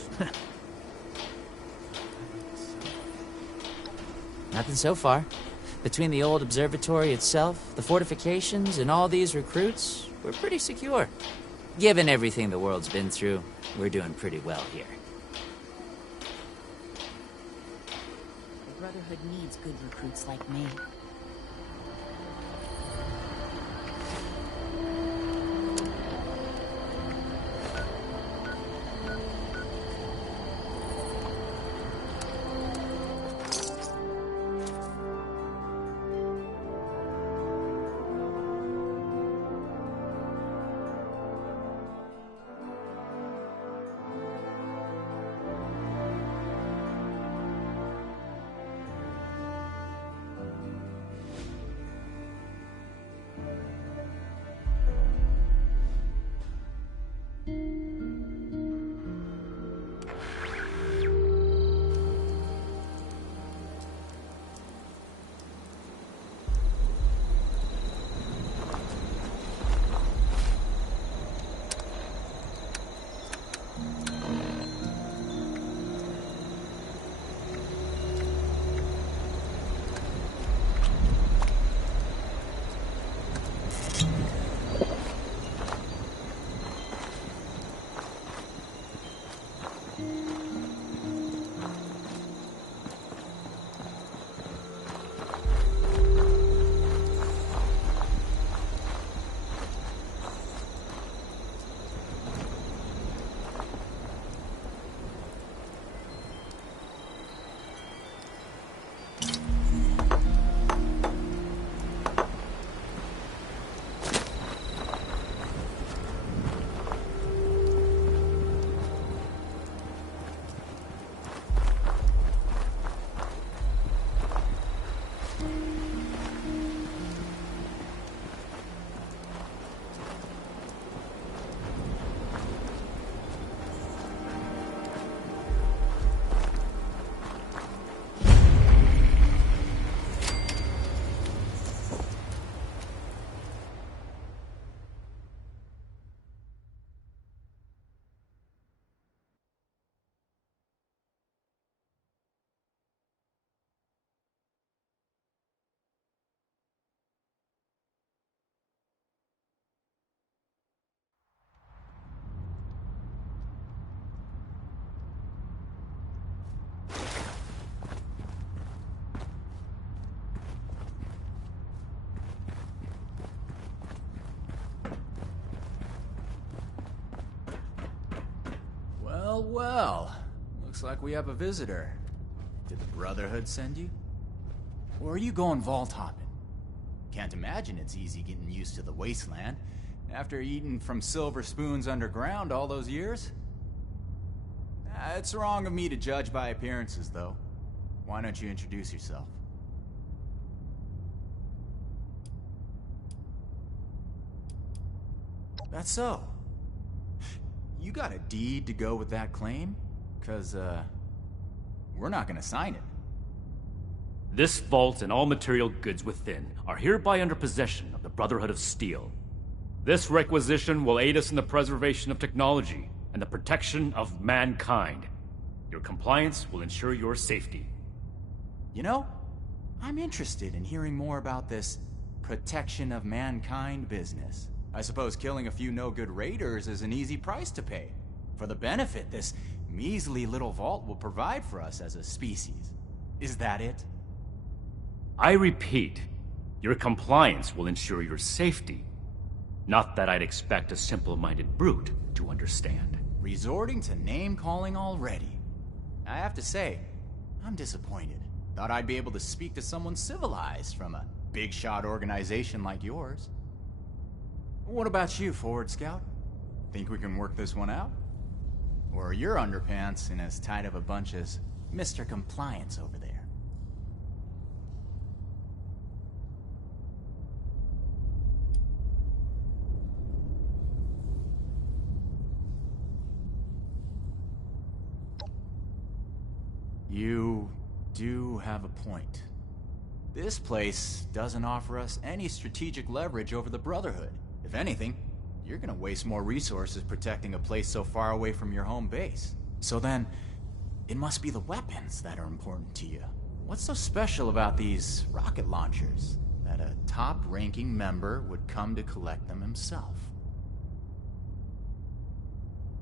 Nothing so far. Between the old observatory itself, the fortifications, and all these recruits, we're pretty secure. Given everything the world's been through, we're doing pretty well here. The Brotherhood needs good recruits like me. Well, well. Looks like we have a visitor. Did the Brotherhood send you? Or are you going vault hopping? Can't imagine it's easy getting used to the wasteland after eating from silver spoons underground all those years. It's wrong of me to judge by appearances, though. Why don't you introduce yourself? That's so. You got a deed to go with that claim? 'Cause, we're not gonna sign it. This vault and all material goods within are hereby under possession of the Brotherhood of Steel. This requisition will aid us in the preservation of technology and the protection of mankind. Your compliance will ensure your safety. You know, I'm interested in hearing more about this protection of mankind business. I suppose killing a few no-good raiders is an easy price to pay for the benefit this measly little vault will provide for us as a species. Is that it? I repeat, your compliance will ensure your safety. Not that I'd expect a simple-minded brute to understand. Resorting to name-calling already. I have to say, I'm disappointed. Thought I'd be able to speak to someone civilized from a big-shot organization like yours. What about you, Forward Scout? Think we can work this one out? Or are your underpants in as tight of a bunch as Mr. Compliance over there? You do have a point. This place doesn't offer us any strategic leverage over the Brotherhood. If anything, you're gonna waste more resources protecting a place so far away from your home base. So then, it must be the weapons that are important to you. What's so special about these rocket launchers that a top-ranking member would come to collect them himself?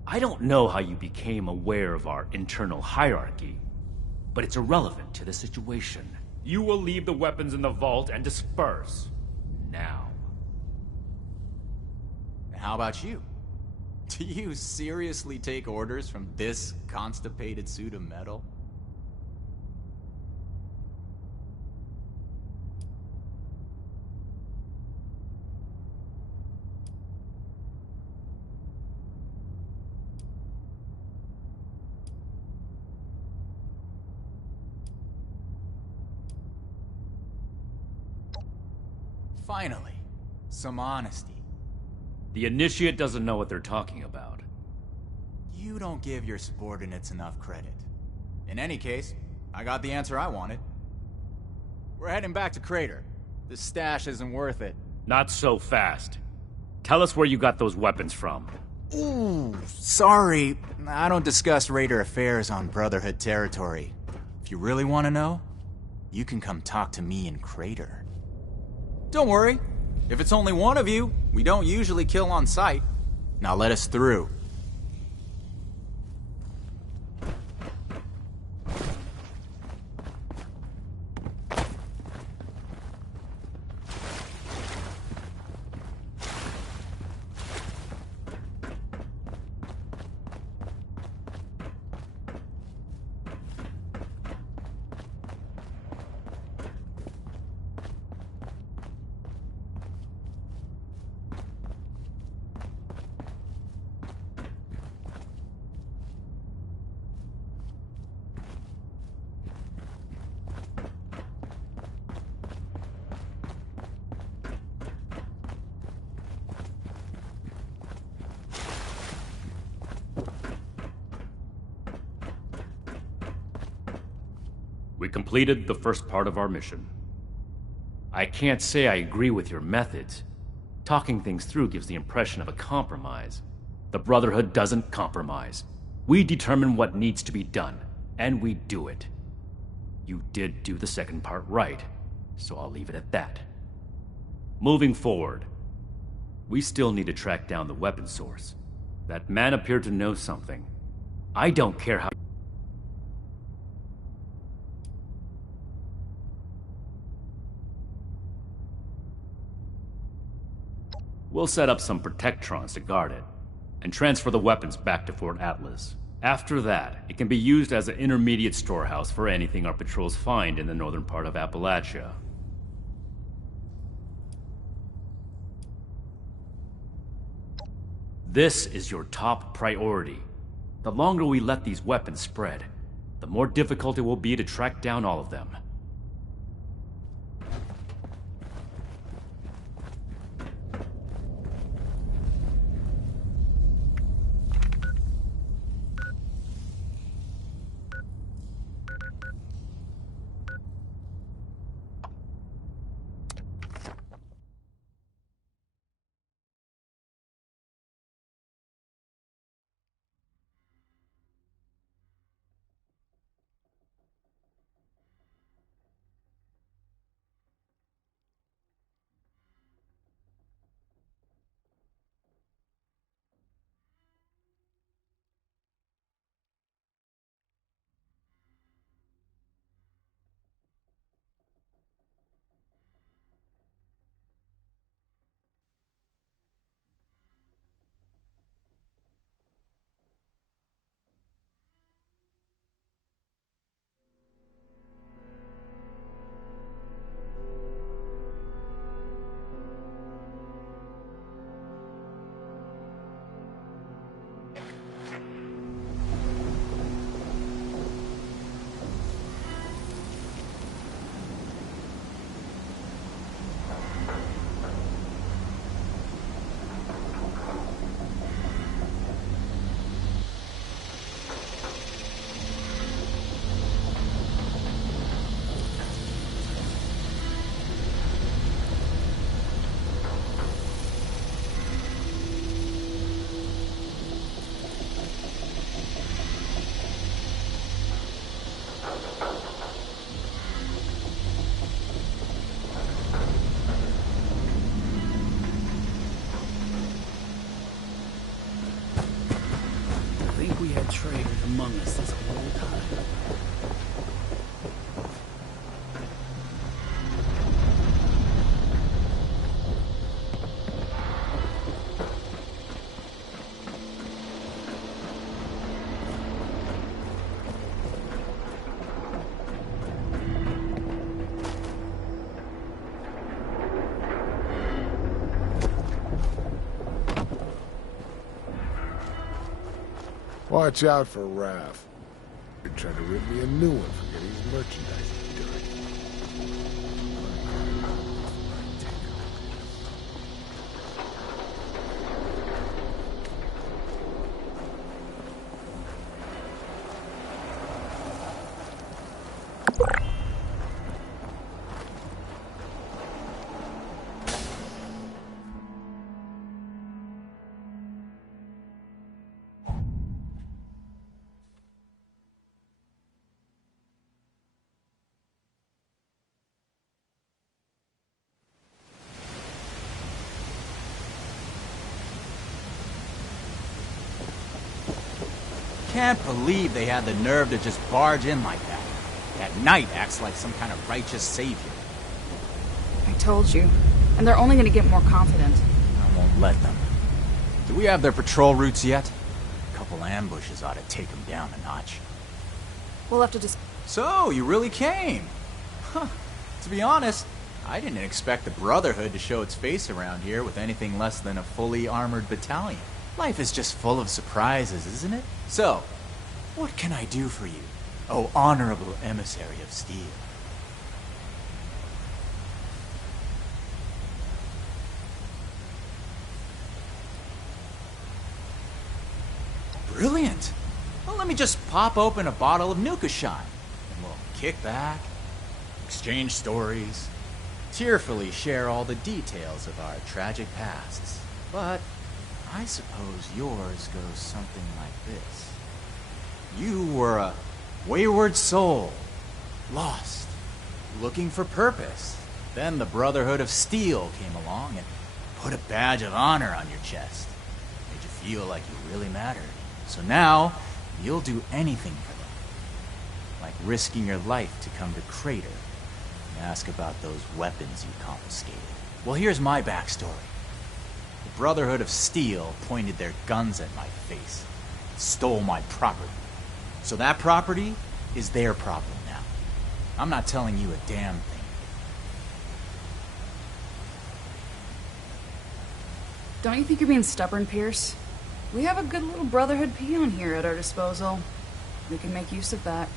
I don't know how you became aware of our internal hierarchy, but it's irrelevant to the situation. You will leave the weapons in the vault and disperse. Now. How about you? Do you seriously take orders from this constipated suit of metal? Finally, some honesty. The initiate doesn't know what they're talking about. You don't give your subordinates enough credit. In any case, I got the answer I wanted. We're heading back to Crater. This stash isn't worth it. Not so fast. Tell us where you got those weapons from. Ooh, sorry. I don't discuss Raider affairs on Brotherhood territory. If you really want to know, you can come talk to me in Crater. Don't worry. If it's only one of you, we don't usually kill on sight. Now let us through. We completed the first part of our mission. I can't say I agree with your methods. Talking things through gives the impression of a compromise. The Brotherhood doesn't compromise. We determine what needs to be done, and we do it. You did do the second part right, so I'll leave it at that. Moving forward, we still need to track down the weapon source. That man appeared to know something. I don't care how... We'll set up some protectrons to guard it, and transfer the weapons back to Fort Atlas. After that, it can be used as an intermediate storehouse for anything our patrols find in the northern part of Appalachia. This is your top priority. The longer we let these weapons spread, the more difficult it will be to track down all of them. traitors among us this whole time. Watch out for Raph. You're trying to rip me a new one for getting his merchandise dirty. Can't believe they had the nerve to just barge in like that. That Knight acts like some kind of righteous savior. I told you. And they're only gonna get more confident. I won't let them. Do we have their patrol routes yet? A couple ambushes ought to take them down a notch. We'll have to just... So, you really came? Huh. To be honest, I didn't expect the Brotherhood to show its face around here with anything less than a fully armored battalion. Life is just full of surprises, isn't it? So, what can I do for you, oh honorable emissary of steel? Brilliant! Well, let me just pop open a bottle of Nukashine, and we'll kick back, exchange stories, tearfully share all the details of our tragic pasts. But I suppose yours goes something like this. You were a wayward soul, lost, looking for purpose. Then the Brotherhood of Steel came along and put a badge of honor on your chest. Made you feel like you really mattered. So now, you'll do anything for them. Like risking your life to come to Crater and ask about those weapons you confiscated. Well, here's my backstory. The Brotherhood of Steel pointed their guns at my face, stole my property. So that property is their problem now. I'm not telling you a damn thing. Don't you think you're being stubborn, Pierce? We have a good little Brotherhood peon here at our disposal. We can make use of that.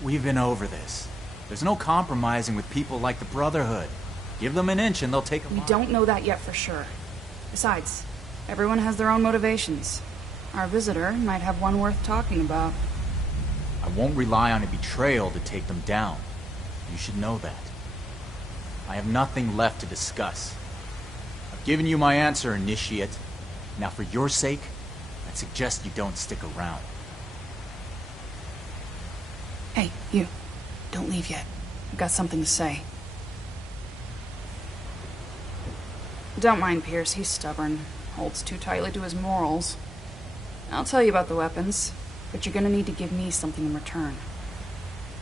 We've been over this. There's no compromising with people like the Brotherhood. Give them an inch and they'll take a mile. We don't know that yet for sure. Besides, everyone has their own motivations. Our visitor might have one worth talking about. I won't rely on a betrayal to take them down. You should know that. I have nothing left to discuss. I've given you my answer, Initiate. Now for your sake, I'd suggest you don't stick around. Hey, you. Don't leave yet. I've got something to say. Don't mind Pierce, he's stubborn. Holds too tightly to his morals. I'll tell you about the weapons, but you're gonna need to give me something in return.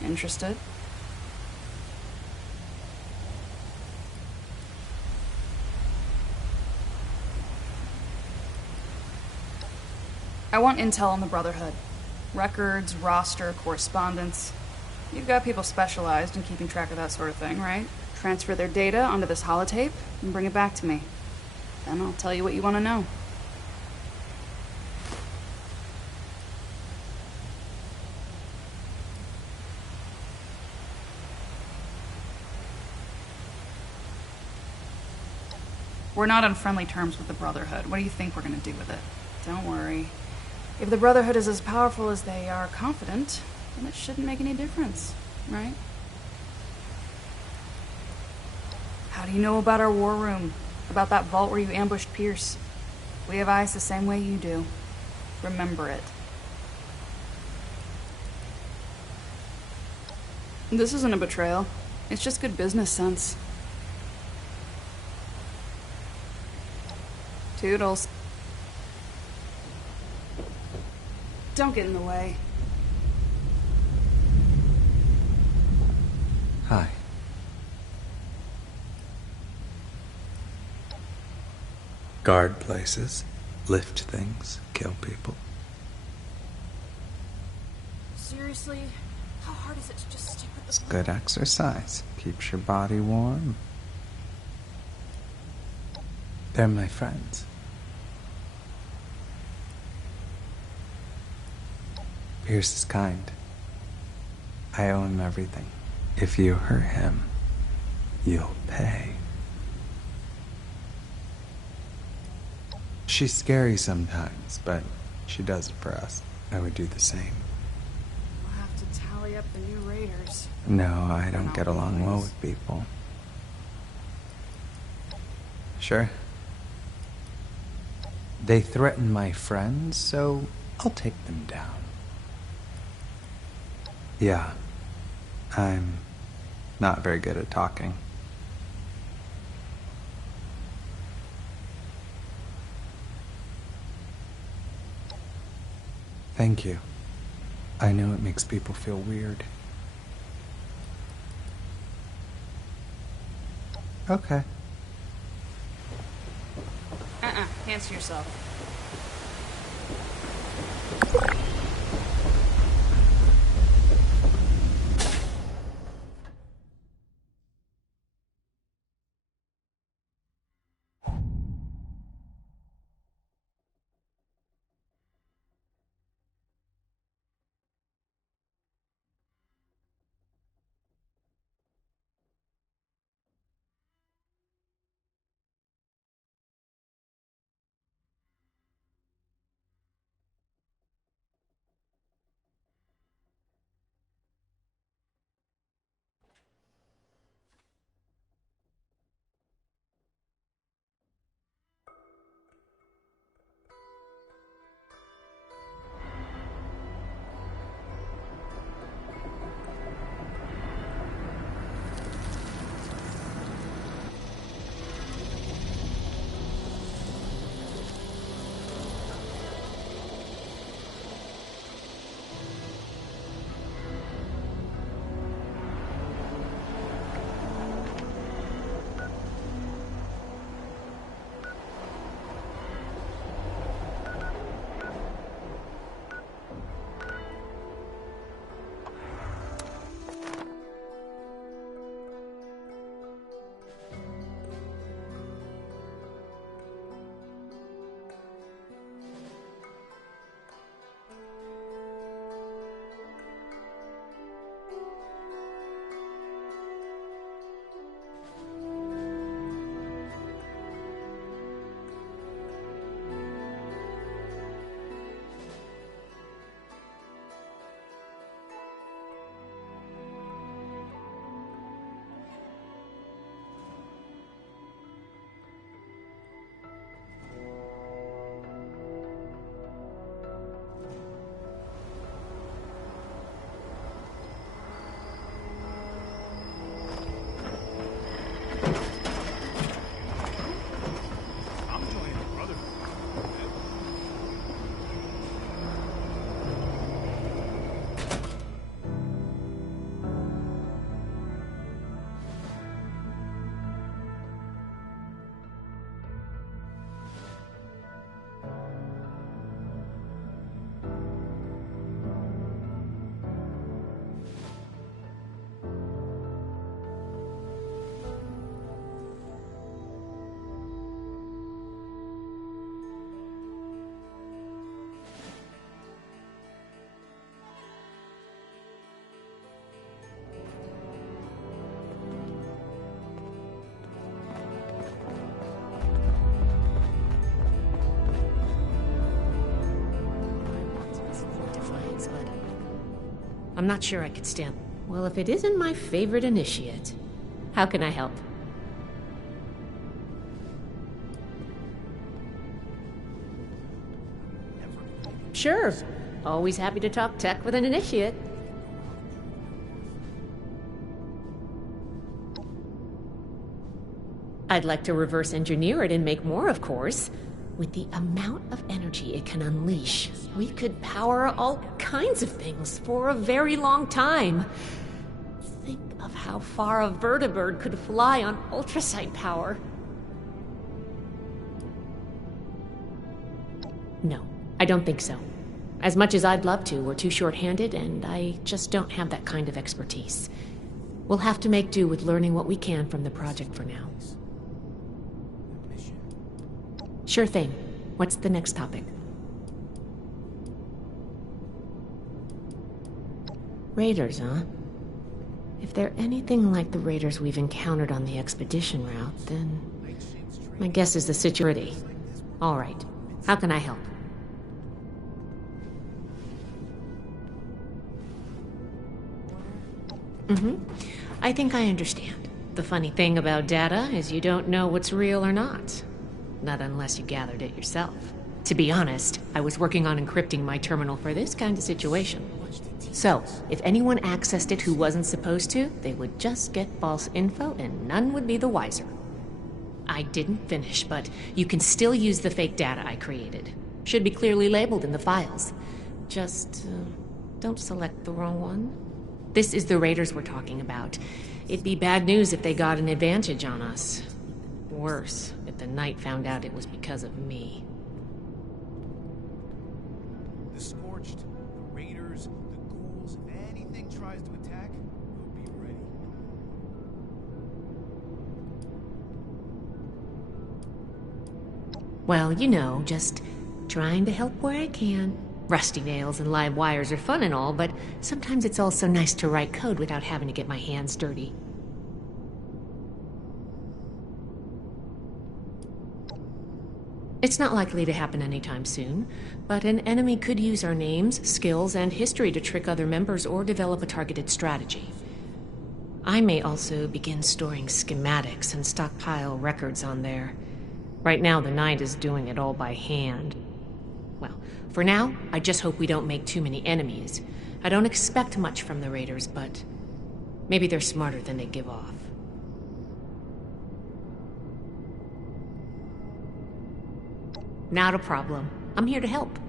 Interested? I want intel on the Brotherhood. Records, roster, correspondence. You've got people specialized in keeping track of that sort of thing, right? Transfer their data onto this holotape and bring it back to me. Then I'll tell you what you want to know. We're not on friendly terms with the Brotherhood. What do you think we're going to do with it? Don't worry. If the Brotherhood is as powerful as they are confident, then it shouldn't make any difference, right? How do you know about our war room? About that vault where you ambushed Pierce? We have eyes the same way you do. Remember it. This isn't a betrayal. It's just good business sense. Toodles. Don't get in the way. Hi. Guard places, lift things, kill people. Seriously? How hard is it to just stick with the It's good exercise. Keeps your body warm. They're my friends. Pierce is kind. I owe him everything. If you hurt him, you'll pay. She's scary sometimes, but she does it for us. I would do the same. We'll have to tally up the new raiders. No, I don't get along well with people. Sure. They threaten my friends, so I'll take them down. Yeah, I'm not very good at talking. Thank you. I know it makes people feel weird. Okay. Hands to yourself. I'm not sure I could stand. Well, if it isn't my favorite initiate, how can I help? Sure. Always happy to talk tech with an initiate. I'd like to reverse engineer it and make more, of course. With the amount of energy it can unleash, we could power all kinds of things for a very long time. Think of how far a vertibird could fly on ultrasight power. No, I don't think so. As much as I'd love to, we're too short-handed, and I just don't have that kind of expertise. We'll have to make do with learning what we can from the project for now. Sure thing. What's the next topic? Raiders, huh? If they're anything like the raiders we've encountered on the expedition route, then my guess is the security. All right. How can I help? I think I understand. The funny thing about data is you don't know what's real or not. Not unless you gathered it yourself. To be honest, I was working on encrypting my terminal for this kind of situation. So, if anyone accessed it who wasn't supposed to, they would just get false info and none would be the wiser. I didn't finish, but you can still use the fake data I created. Should be clearly labeled in the files. Just, don't select the wrong one. This is the raiders we're talking about. It'd be bad news if they got an advantage on us. Worse, if the Knight found out it was because of me. The Scorched, the Raiders, the Ghouls, if anything tries to attack, we'll be ready. Well, you know, just trying to help where I can. Rusty nails and live wires are fun and all, but sometimes it's also nice to write code without having to get my hands dirty. It's not likely to happen anytime soon, but an enemy could use our names, skills, and history to trick other members or develop a targeted strategy. I may also begin storing schematics and stockpile records on there. Right now, the Knight is doing it all by hand. Well, for now, I just hope we don't make too many enemies. I don't expect much from the raiders, but maybe they're smarter than they give off. Not a problem. I'm here to help.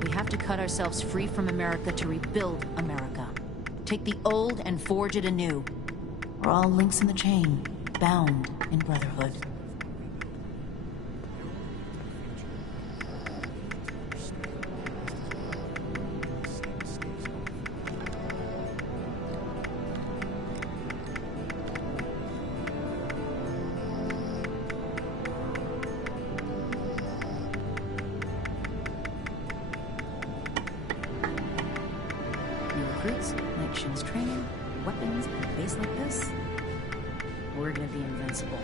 We have to cut ourselves free from America to rebuild America. Take the old and forge it anew. We're all links in the chain, bound in brotherhood. Recruits, nations training, weapons, and a base like this, we're gonna be invincible.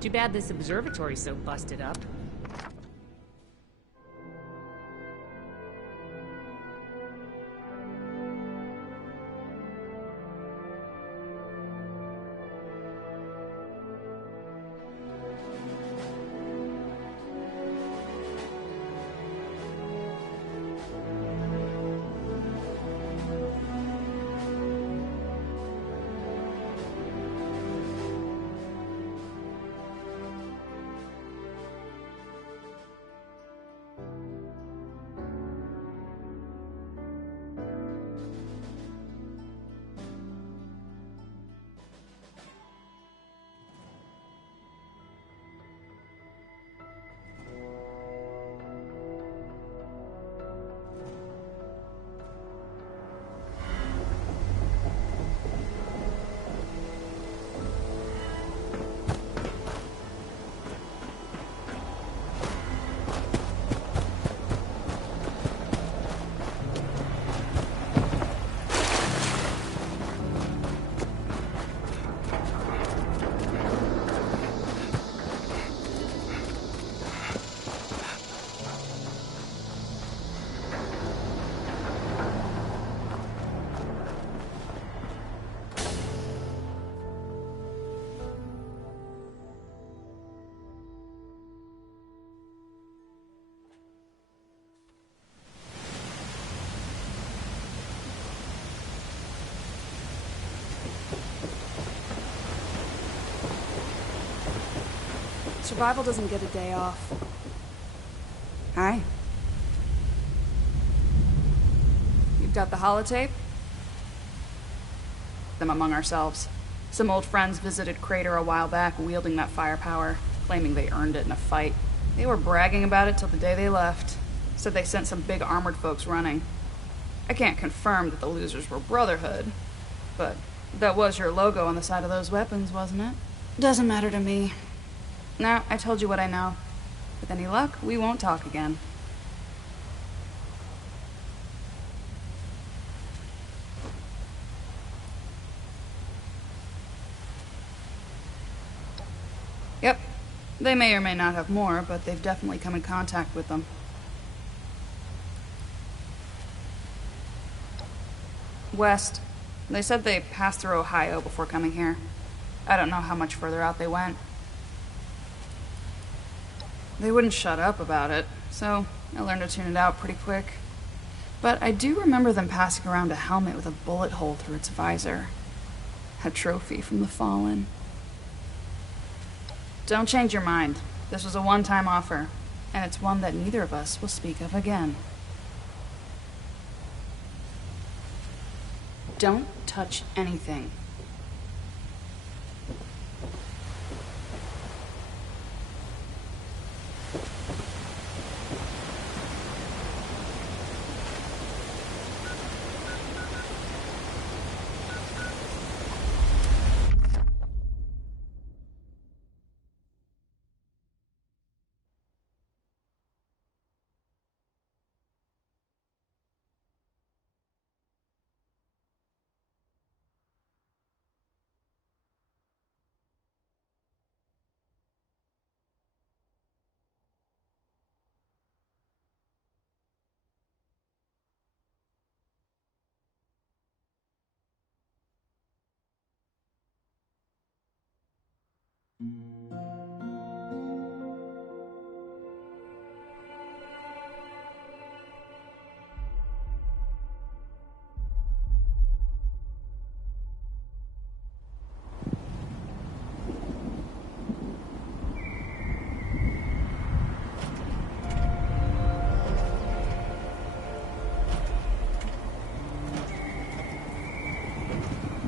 Too bad this observatory's so busted up. Survival doesn't get a day off. Hi. You've got the holotape? Them among ourselves. Some old friends visited Crater a while back wielding that firepower, claiming they earned it in a fight. They were bragging about it till the day they left. Said they sent some big armored folks running. I can't confirm that the losers were Brotherhood, but that was your logo on the side of those weapons, wasn't it? Doesn't matter to me. Now, I told you what I know. With any luck, we won't talk again. Yep. They may or may not have more, but they've definitely come in contact with them. West. They said they passed through Ohio before coming here. I don't know how much further out they went. They wouldn't shut up about it, so I learned to tune it out pretty quick. But I do remember them passing around a helmet with a bullet hole through its visor. A trophy from the Fallen. Don't change your mind. This was a one-time offer, and it's one that neither of us will speak of again. Don't touch anything.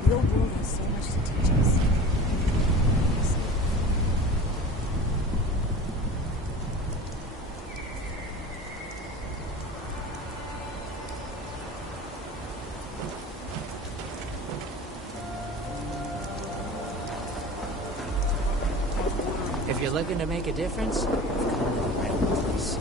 The old world has so much to teach us. If you're looking to make a difference, you've come to the right place.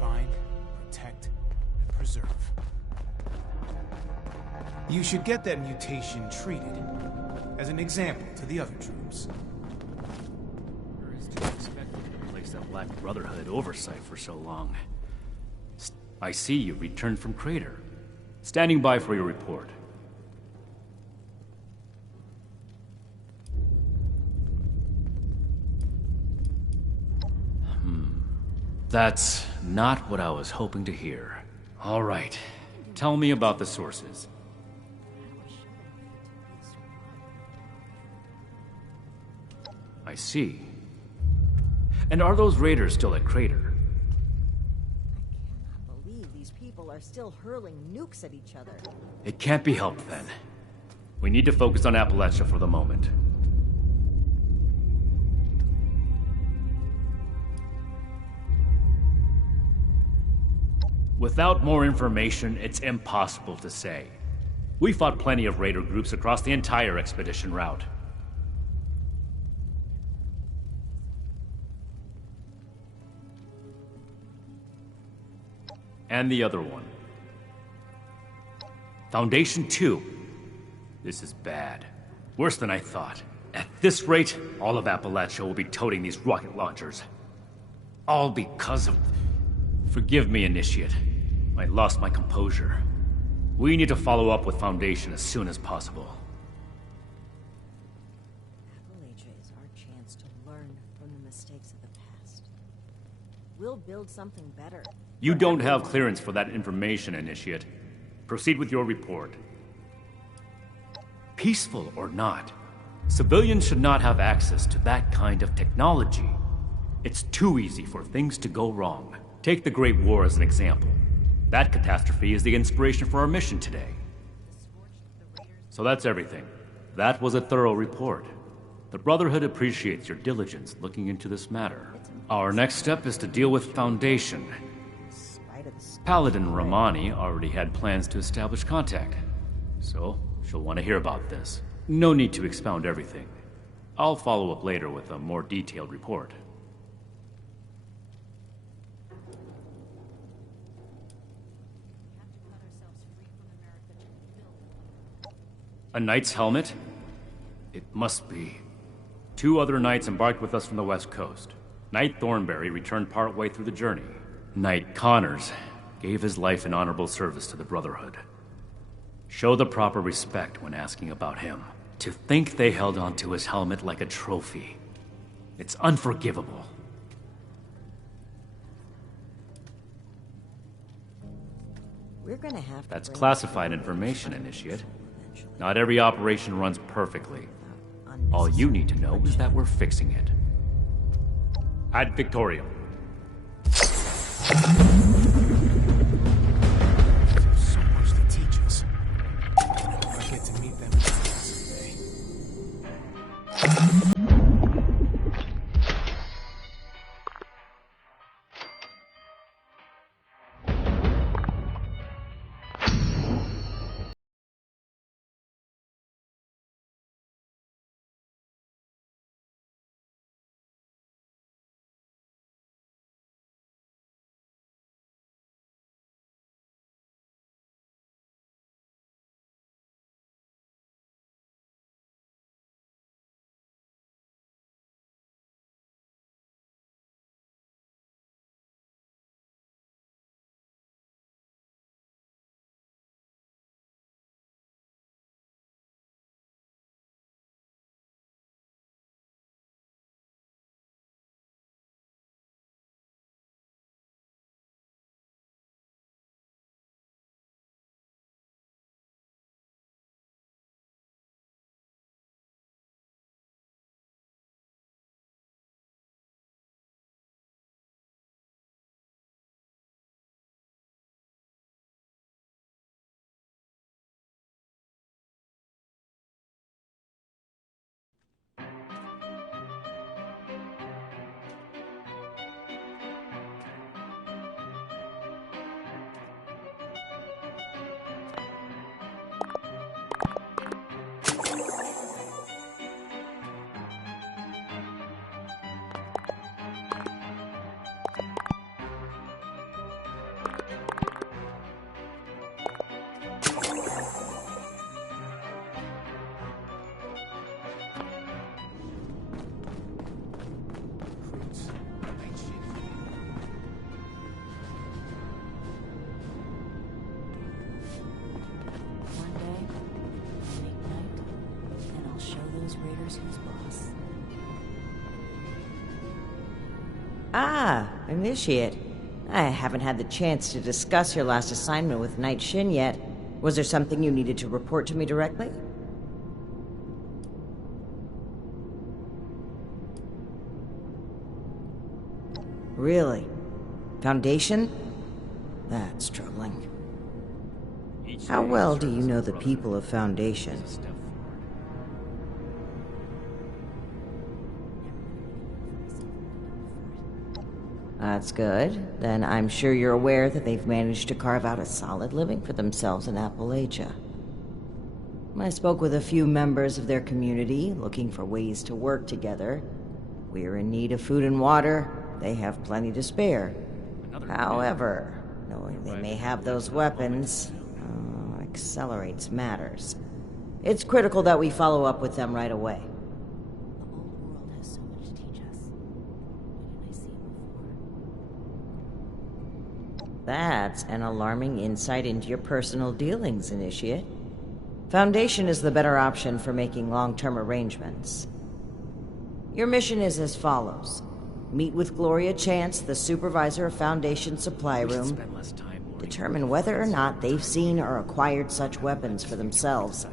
Find, protect, and preserve. You should get that mutation treated as an example to the other troops. Or is to expect a place that lacked Brotherhood oversight for so long. I see you returned from Crater. Standing by for your report. That's not what I was hoping to hear. All right. Tell me about the sources. I see. And are those raiders still at Crater? I cannot believe these people are still hurling nukes at each other. It can't be helped then. We need to focus on Appalachia for the moment. Without more information, it's impossible to say. We fought plenty of raider groups across the entire expedition route. And the other one. Foundation 2. This is bad. Worse than I thought. At this rate, all of Appalachia will be toting these rocket launchers. All because of... Forgive me, Initiate. I lost my composure. We need to follow up with Foundation as soon as possible. Appalachia is our chance to learn from the mistakes of the past. We'll build something better. You don't have clearance for that information, Initiate. Proceed with your report. Peaceful or not, civilians should not have access to that kind of technology. It's too easy for things to go wrong. Take the Great War as an example. That catastrophe is the inspiration for our mission today. So that's everything. That was a thorough report. The Brotherhood appreciates your diligence looking into this matter. Our next step is to deal with Foundation. Paladin Romani already had plans to establish contact, so she'll want to hear about this. No need to expound everything. I'll follow up later with a more detailed report. A knight's helmet? It must be. 2 other knights embarked with us from the west coast. Knight Thornberry returned partway through the journey. Knight Connors gave his life in honorable service to the Brotherhood. Show the proper respect when asking about him. To think they held onto his helmet like a trophy. It's unforgivable. We're gonna have to... That's classified information, Initiate. Not every operation runs perfectly. All you need to know is that we're fixing it. Ad Victorium. So much to teach us. I get to meet them someday. Ah, Initiate. I haven't had the chance to discuss your last assignment with Knight Shin yet. Was there something you needed to report to me directly? Really? Foundation? That's troubling. How well do you know the people of Foundation? That's good. Then I'm sure you're aware that they've managed to carve out a solid living for themselves in Appalachia. I spoke with a few members of their community, looking for ways to work together. We're in need of food and water. They have plenty to spare. However, knowing they may have those weapons accelerates matters. It's critical that we follow up with them right away. That's an alarming insight into your personal dealings, Initiate. Foundation is the better option for making long-term arrangements. Your mission is as follows. Meet with Gloria Chance, the supervisor of Foundation Supply Room. Determine whether or not they've seen or acquired such weapons for themselves.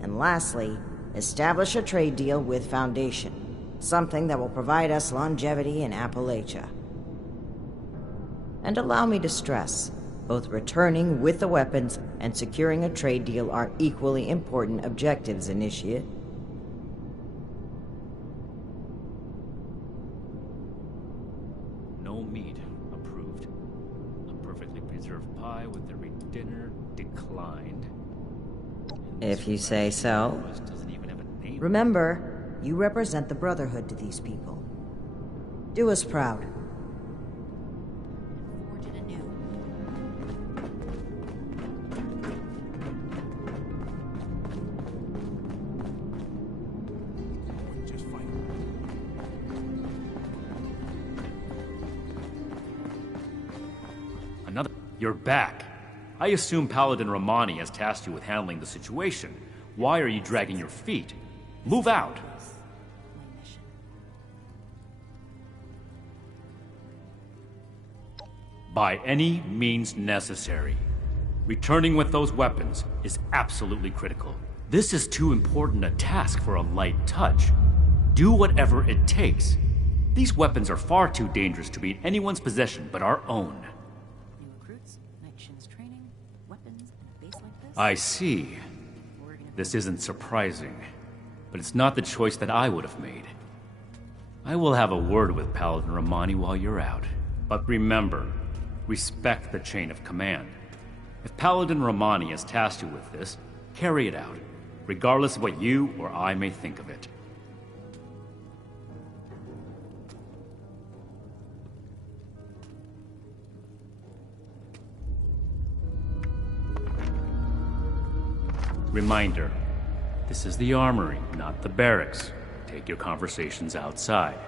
And lastly, establish a trade deal with Foundation. Something that will provide us longevity in Appalachia. And allow me to stress, both returning with the weapons and securing a trade deal are equally important objectives, Initiate. No meat approved. A perfectly preserved pie with every dinner declined. If you say so. Remember, you represent the Brotherhood to these people. Do us proud. You're back. I assume Paladin Romani has tasked you with handling the situation. Why are you dragging your feet? Move out! By any means necessary. Returning with those weapons is absolutely critical. This is too important a task for a light touch. Do whatever it takes. These weapons are far too dangerous to be in anyone's possession but our own. I see. This isn't surprising, but it's not the choice that I would have made. I will have a word with Paladin Romani while you're out. But remember, respect the chain of command. If Paladin Romani has tasked you with this, carry it out, regardless of what you or I may think of it. Reminder, this is the armory, not the barracks. Take your conversations outside.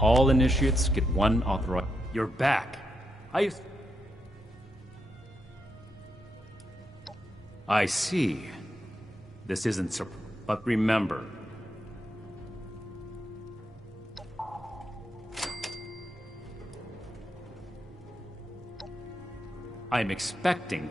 All initiates get one authorized. You're back. I see. This isn't but remember. I'm expecting.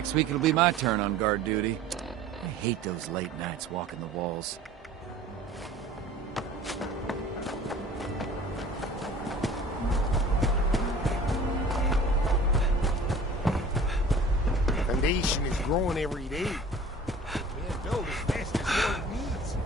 Next week it'll be my turn on guard duty. I hate those late nights walking the walls. Foundation is growing every day. Can't build as fast as what it needs.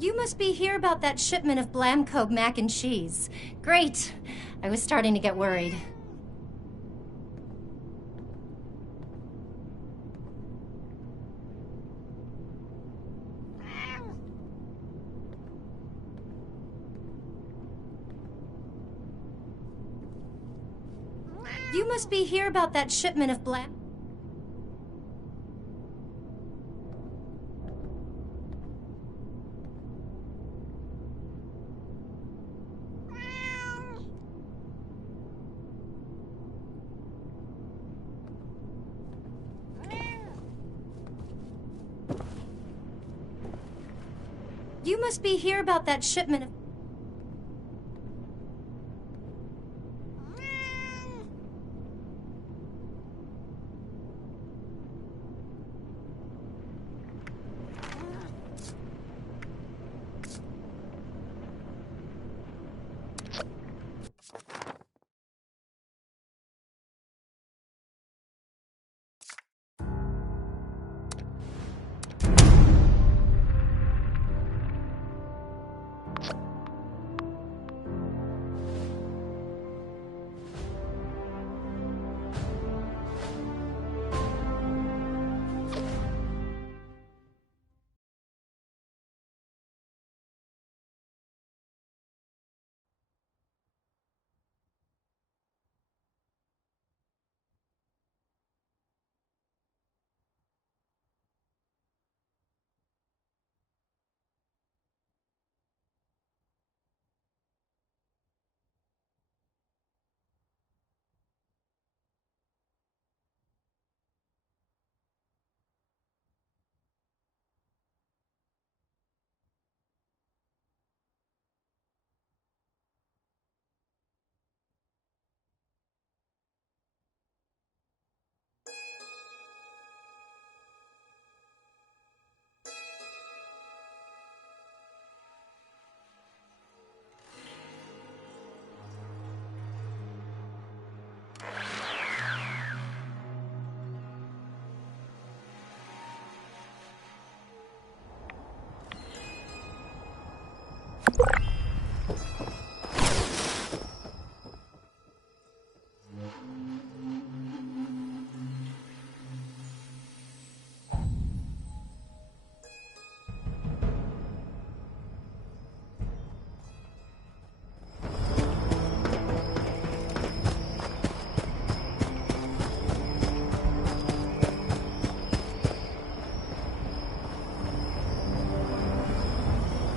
You must be here about that shipment of Blamco mac and cheese. Great. I was starting to get worried. You must be here about that shipment of Blam... You must be here about that shipment of...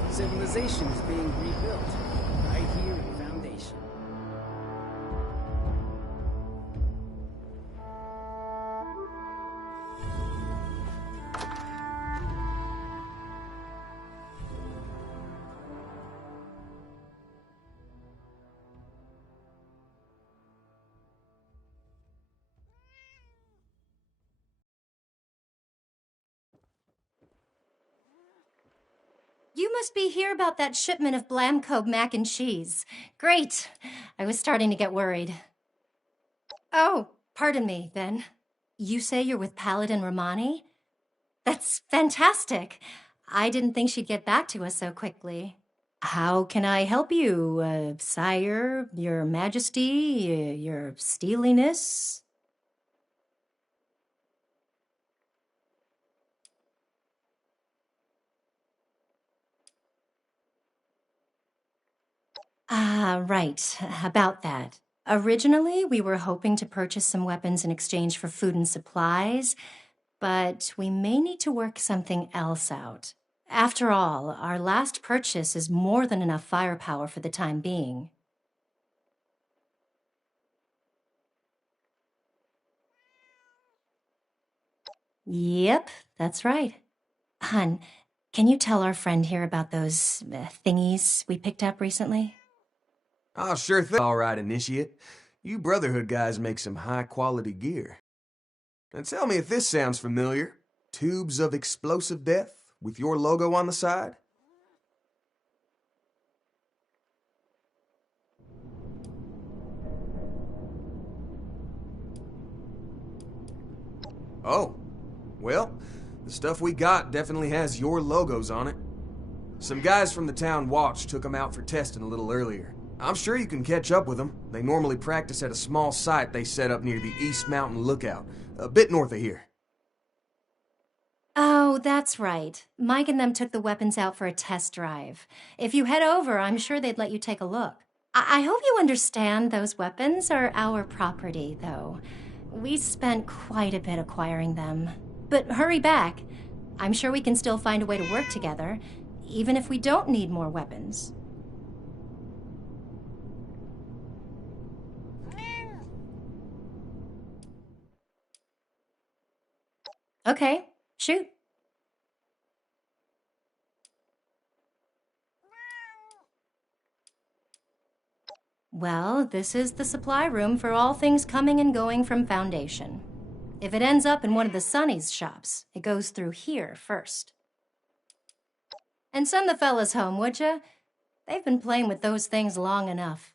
Civilization is being rebuilt right here in Foundation. You must be here about that shipment of Blamco mac and cheese. Great. I was starting to get worried. Oh, pardon me, then. You say you're with Paladin Romani? That's fantastic. I didn't think she'd get back to us so quickly. How can I help you, sire, your majesty, your steeliness? Ah, right. About that. Originally, we were hoping to purchase some weapons in exchange for food and supplies, but we may need to work something else out. After all, our last purchase is more than enough firepower for the time being. Yep, that's right. Hun, can you tell our friend here about those thingies we picked up recently? Oh, sure thing. All right, Initiate. You Brotherhood guys make some high-quality gear. And tell me if this sounds familiar. Tubes of explosive death with your logo on the side? Oh, well, the stuff we got definitely has your logos on it. Some guys from the town watch took them out for testing a little earlier. I'm sure you can catch up with them. They normally practice at a small site they set up near the East Mountain Lookout, a bit north of here. Oh, that's right. Mike and them took the weapons out for a test drive. If you head over, I'm sure they'd let you take a look. I hope you understand those weapons are our property, though. We spent quite a bit acquiring them. But hurry back. I'm sure we can still find a way to work together, even if we don't need more weapons. Okay, shoot. Well, this is the supply room for all things coming and going from Foundation. If it ends up in one of the Sonny's shops, it goes through here first. And send the fellas home, would ya? They've been playing with those things long enough.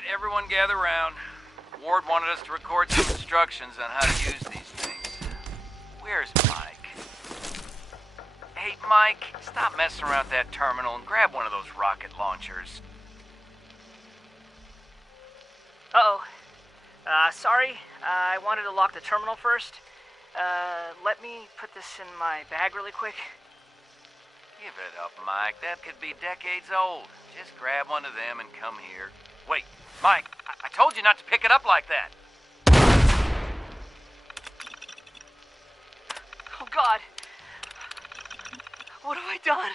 right, everyone gather round. Ward wanted us to record some instructions on how to use these things. Where's Mike? Hey, Mike, stop messing around with that terminal and grab one of those rocket launchers. Uh-oh. Sorry. I wanted to lock the terminal first. Let me put this in my bag really quick. Give it up, Mike. That could be decades old. Just grab one of them and come here. Wait, Mike, I told you not to pick it up like that. Oh, God. What have I done?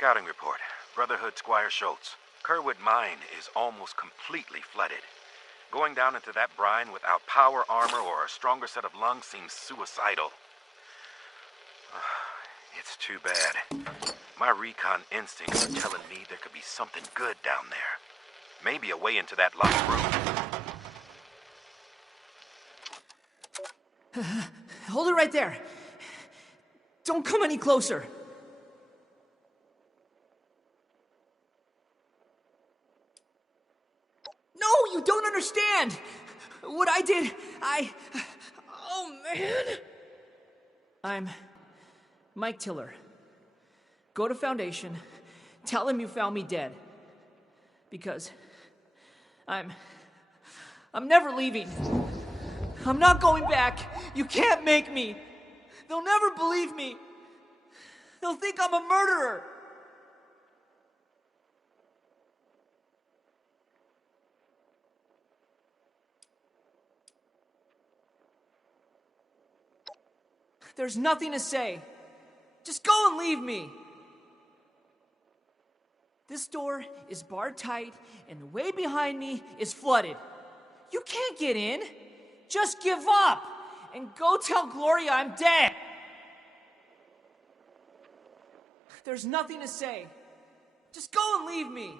scouting report. Brotherhood Squire Schultz. Kerwood Mine is almost completely flooded. Going down into that brine without power armor or a stronger set of lungs seems suicidal. It's too bad. My recon instincts are telling me there could be something good down there. Maybe a way into that locked room. Hold it right there. Don't come any closer. No, you don't understand. What I did, oh man. I'm Mike Tiller. Go to Foundation. Tell him you found me dead. Because I'm never leaving. I'm not going back. You can't make me. They'll never believe me. They'll think I'm a murderer. There's nothing to say. Just go and leave me. This door is barred tight, and the way behind me is flooded. You can't get in. Just give up and go tell Gloria I'm dead. There's nothing to say. Just go and leave me.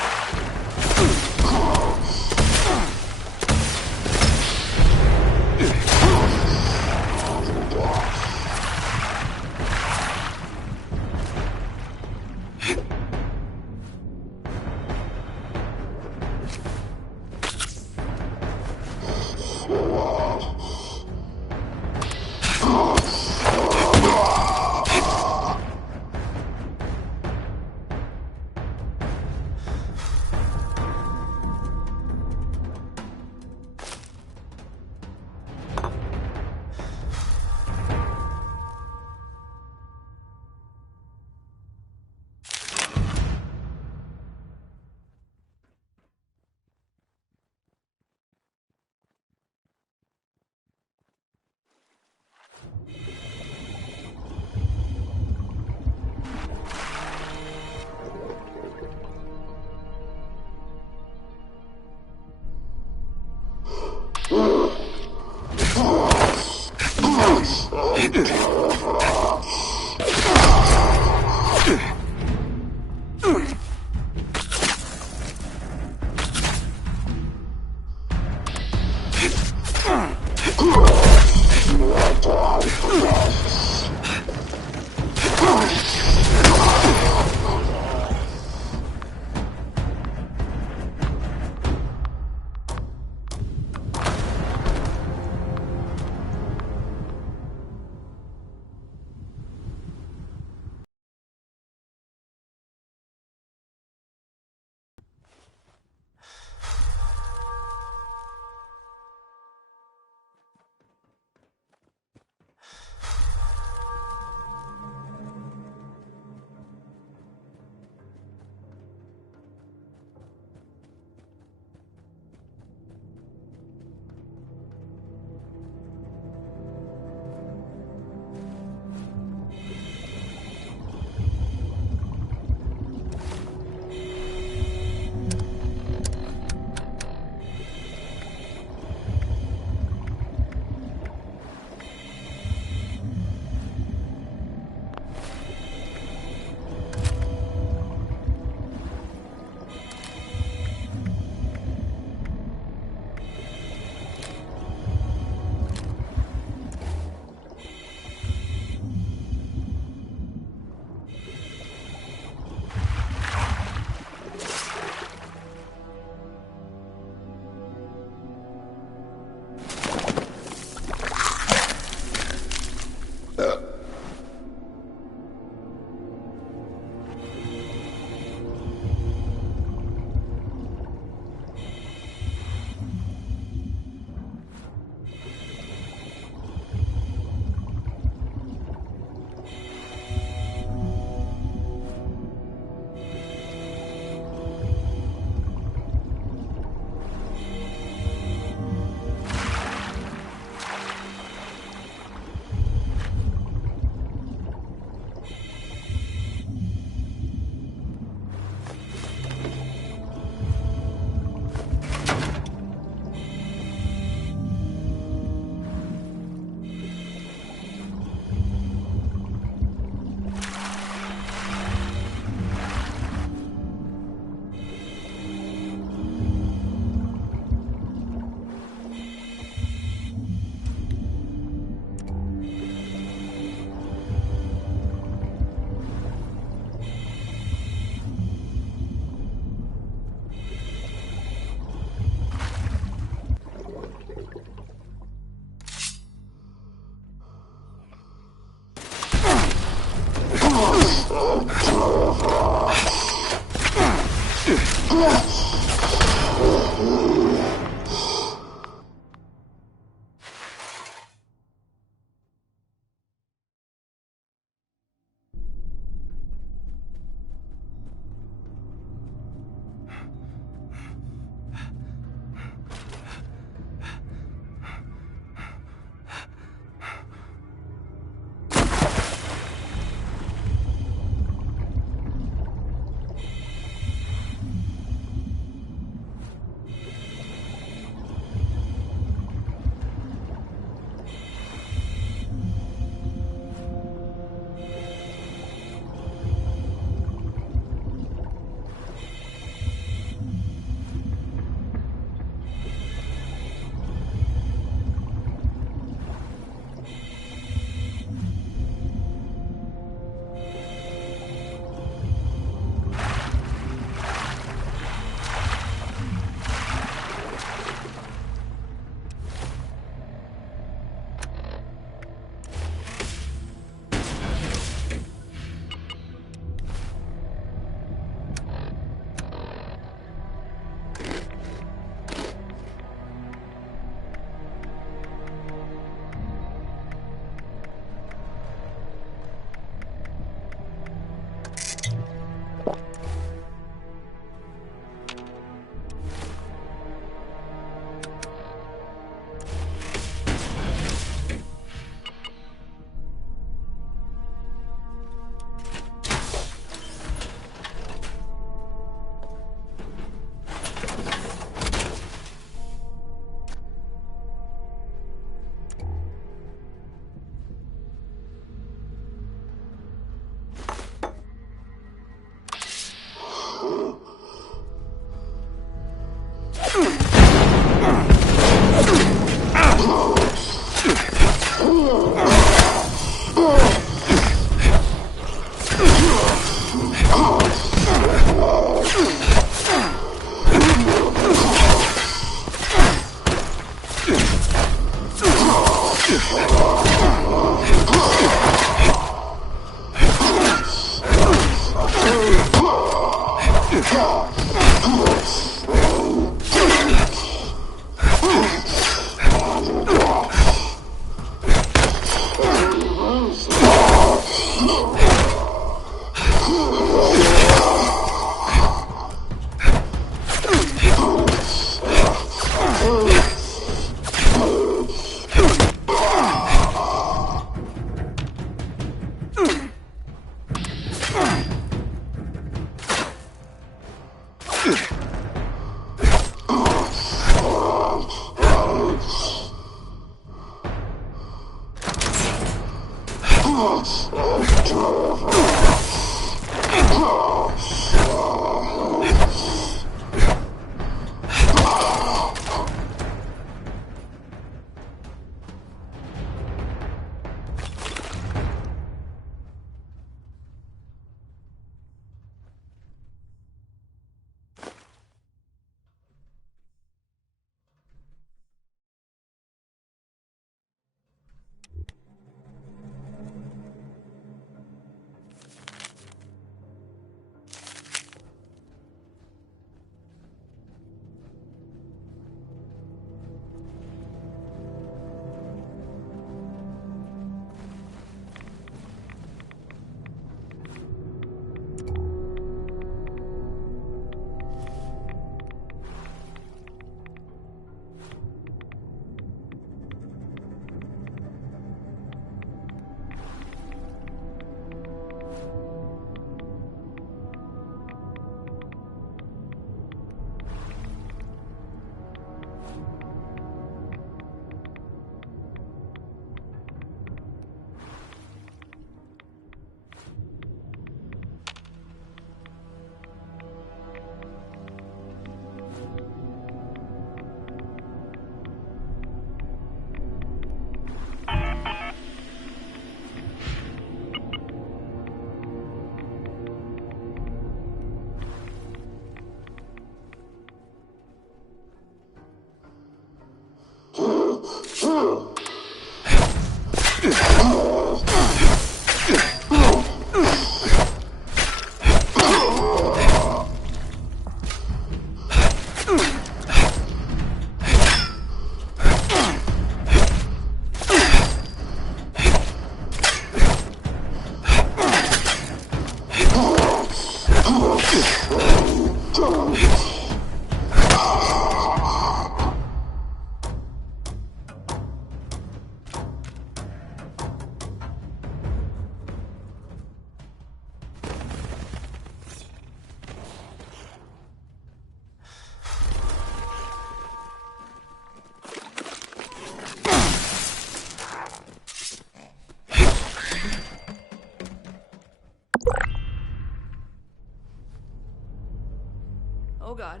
Oh God.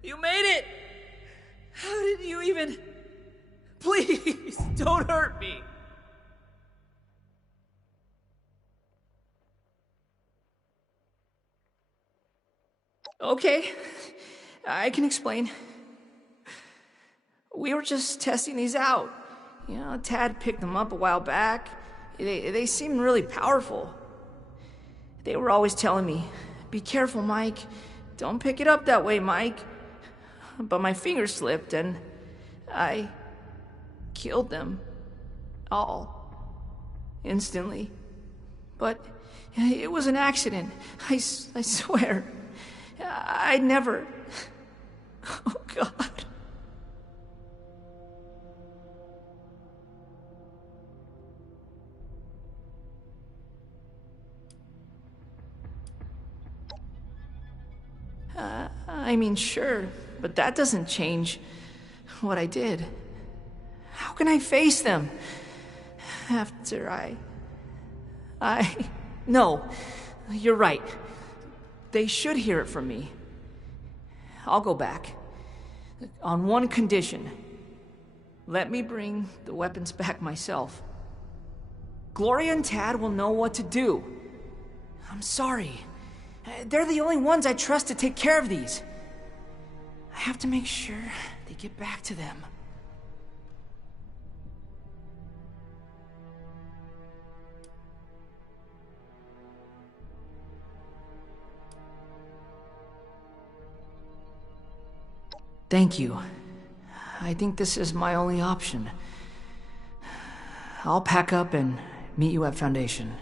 You made it! How did you even... Please, don't hurt me! Okay, I can explain. We were just testing these out. You know, Tad picked them up a while back. They seemed really powerful. They were always telling me, "Be careful, Mike. Don't pick it up that way, Mike." But my finger slipped and I killed them all instantly. But it was an accident. I swear. I'd never... Oh, God. I mean, sure, but that doesn't change what I did. How can I face them after No, you're right. They should hear it from me. I'll go back. On one condition. Let me bring the weapons back myself. Gloria and Tad will know what to do. I'm sorry. They're the only ones I trust to take care of these. I have to make sure they get back to them. Thank you. I think this is my only option. I'll pack up and meet you at Foundation.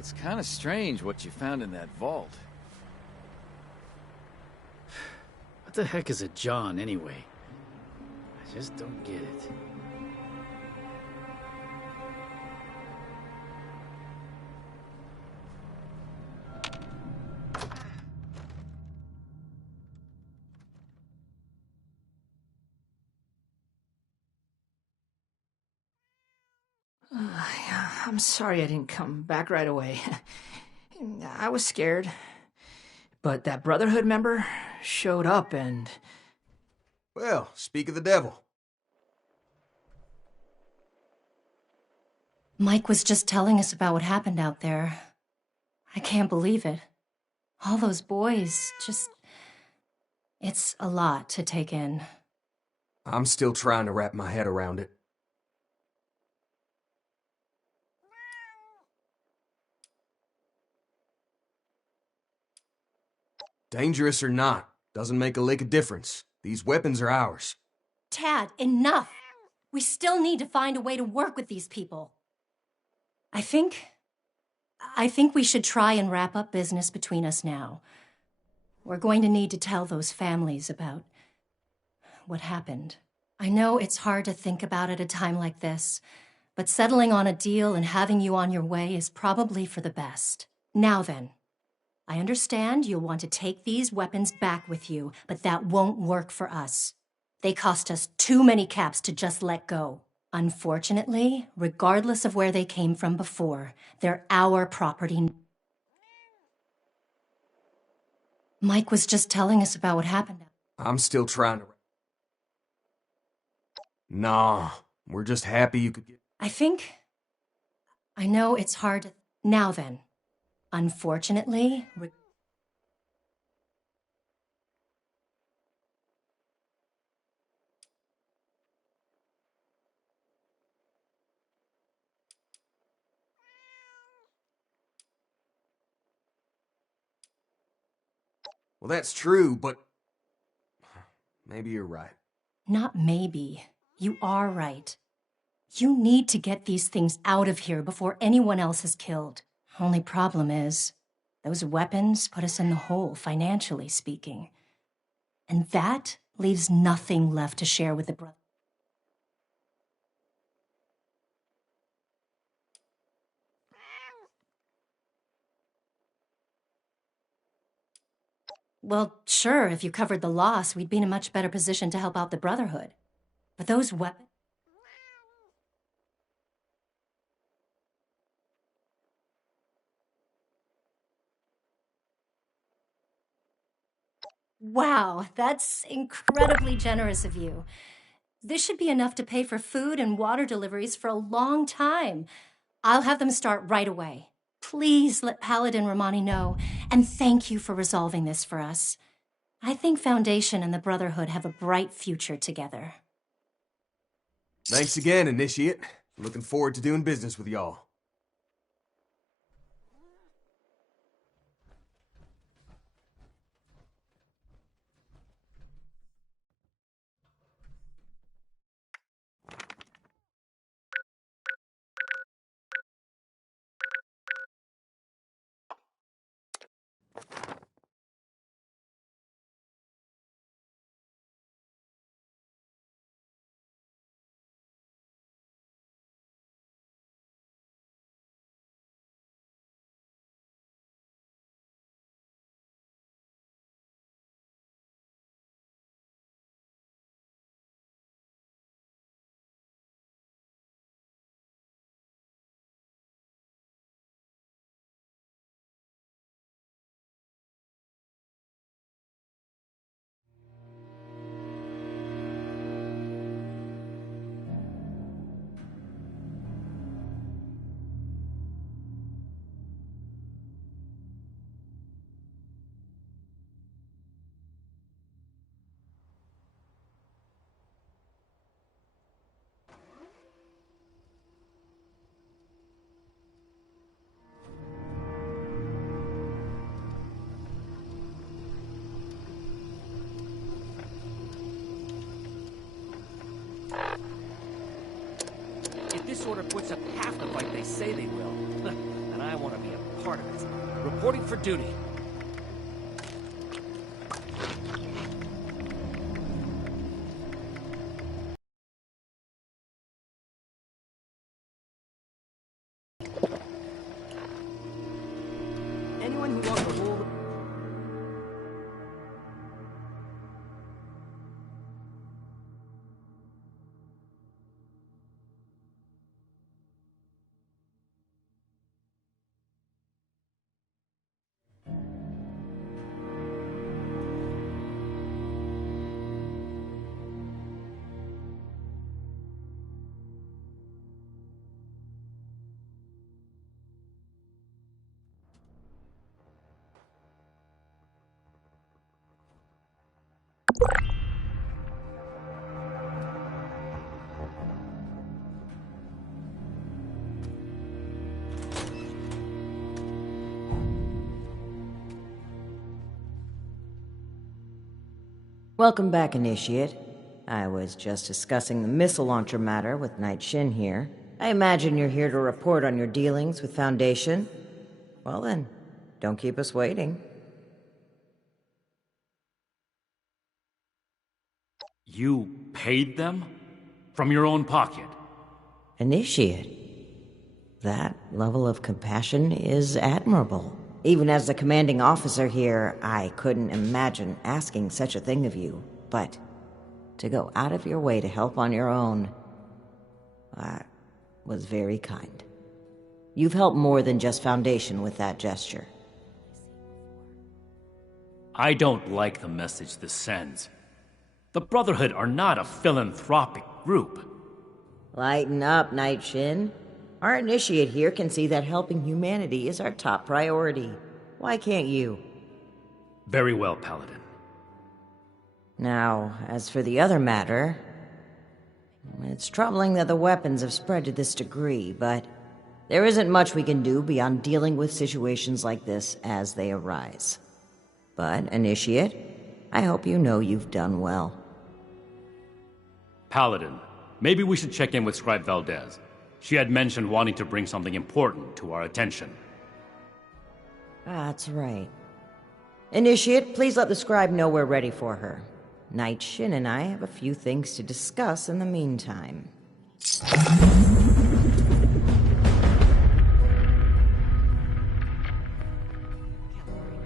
It's kind of strange what you found in that vault. What the heck is a John, anyway? I just don't get it. I'm sorry I didn't come back right away. I was scared. But that Brotherhood member showed up and... Well, speak of the devil. Mike was just telling us about what happened out there. I can't believe it. All those boys, just... It's a lot to take in. I'm still trying to wrap my head around it. Dangerous or not, doesn't make a lick of difference. These weapons are ours. Tad, enough! We still need to find a way to work with these people. I think we should try and wrap up business between us now. We're going to need to tell those families about what happened. I know it's hard to think about at a time like this, but settling on a deal and having you on your way is probably for the best. Now then, I understand you'll want to take these weapons back with you, but that won't work for us. They cost us too many caps to just let go. Unfortunately, regardless of where they came from before, they're our property. Mike was just telling us about what happened. I'm still trying to... Nah, we're just happy you could get... I know it's hard to... Now then, unfortunately... Well, that's true, but... Maybe you're right. Not maybe. You are right. You need to get these things out of here before anyone else is killed. Only problem is, those weapons put us in the hole, financially speaking. And that leaves nothing left to share with the brother. Well, sure, if you covered the loss, we'd be in a much better position to help out the Brotherhood. But those weapons... Wow, that's incredibly generous of you. This should be enough to pay for food and water deliveries for a long time. I'll have them start right away. Please let Paladin Romani know, and thank you for resolving this for us. I think Foundation and the Brotherhood have a bright future together. Thanks again, Initiate. Looking forward to doing business with y'all. If this order puts up half the fight they say they will, then I want to be a part of it. Reporting for duty. Anyone who wants to hold... Welcome back, Initiate. I was just discussing the missile launcher matter with Knight Shin here. I imagine you're here to report on your dealings with Foundation. Well then, don't keep us waiting. You paid them? From your own pocket? Initiate. That level of compassion is admirable. Even as the commanding officer here, I couldn't imagine asking such a thing of you. But to go out of your way to help on your own, that was very kind. You've helped more than just Foundation with that gesture. I don't like the message this sends. The Brotherhood are not a philanthropic group. Lighten up, Knight Shin. Our Initiate here can see that helping humanity is our top priority. Why can't you? Very well, Paladin. Now, as for the other matter, it's troubling that the weapons have spread to this degree, but there isn't much we can do beyond dealing with situations like this as they arise. But, Initiate, I hope you know you've done well. Paladin, maybe we should check in with Scribe Valdez. She had mentioned wanting to bring something important to our attention. That's right. Initiate, please let the scribe know we're ready for her. Knight Shin and I have a few things to discuss in the meantime.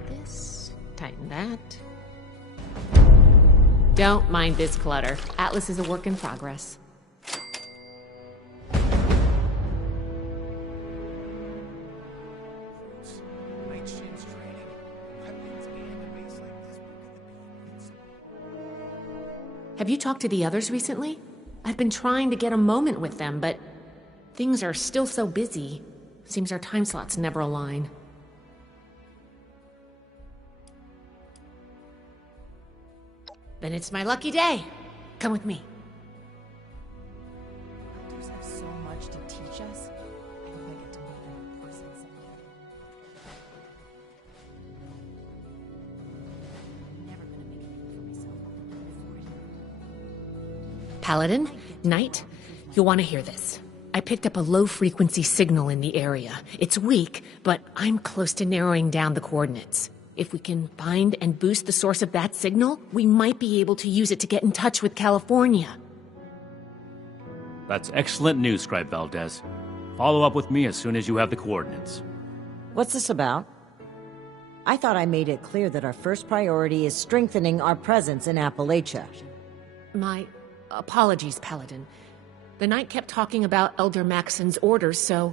This, tighten that. Don't mind this clutter. Atlas is a work in progress. Have you talked to the others recently? I've been trying to get a moment with them, but things are still so busy. Seems our time slots never align. Then it's my lucky day. Come with me. Elders have so much to teach us. I hope I get to meet them in person someday. I'm never gonna make a name for myself. Paladin, Knight, you'll want to hear this. I picked up a low-frequency signal in the area. It's weak, but I'm close to narrowing down the coordinates. If we can find and boost the source of that signal, we might be able to use it to get in touch with California. That's excellent news, Scribe Valdez. Follow up with me as soon as you have the coordinates. What's this about? I thought I made it clear that our first priority is strengthening our presence in Appalachia. My apologies, Paladin. The Knight kept talking about Elder Maxon's orders, so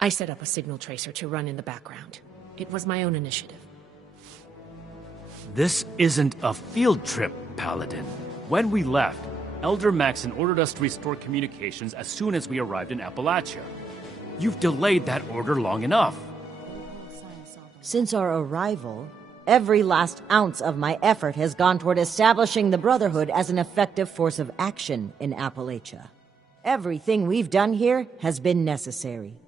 I set up a signal tracer to run in the background. It was my own initiative. This isn't a field trip, Paladin. When we left, Elder Maxon ordered us to restore communications as soon as we arrived in Appalachia. You've delayed that order long enough. Since our arrival, every last ounce of my effort has gone toward establishing the Brotherhood as an effective force of action in Appalachia. Everything we've done here has been necessary.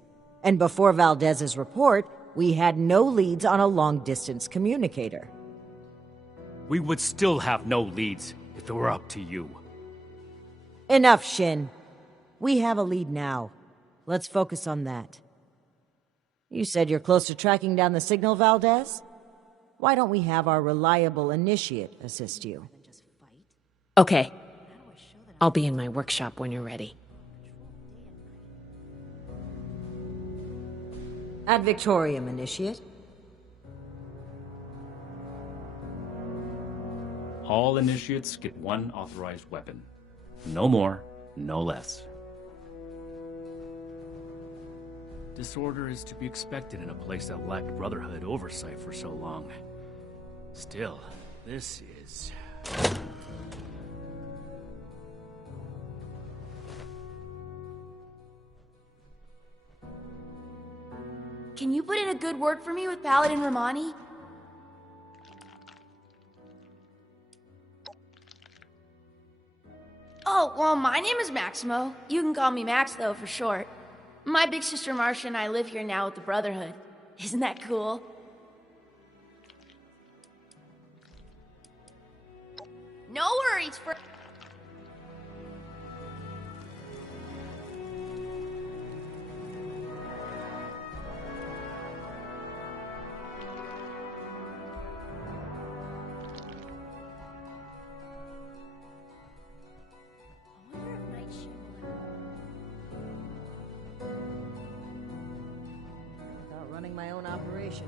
And before Valdez's report, we had no leads on a long-distance communicator. We would still have no leads if it were up to you. Enough, Shin. We have a lead now. Let's focus on that. You said you're close to tracking down the signal, Valdez? Why don't we have our reliable Initiate assist you? Okay. I'll be in my workshop when you're ready. Ad Victorium, Initiate. All initiates get one authorized weapon. No more, no less. Disorder is to be expected in a place that lacked Brotherhood oversight for so long. Still, this is... Can you put in a good word for me with Paladin Romani? Oh, well, my name is Maximo. You can call me Max, though, for short. My big sister Marcia and I live here now with the Brotherhood. Isn't that cool? No worries for... Without running my own operation,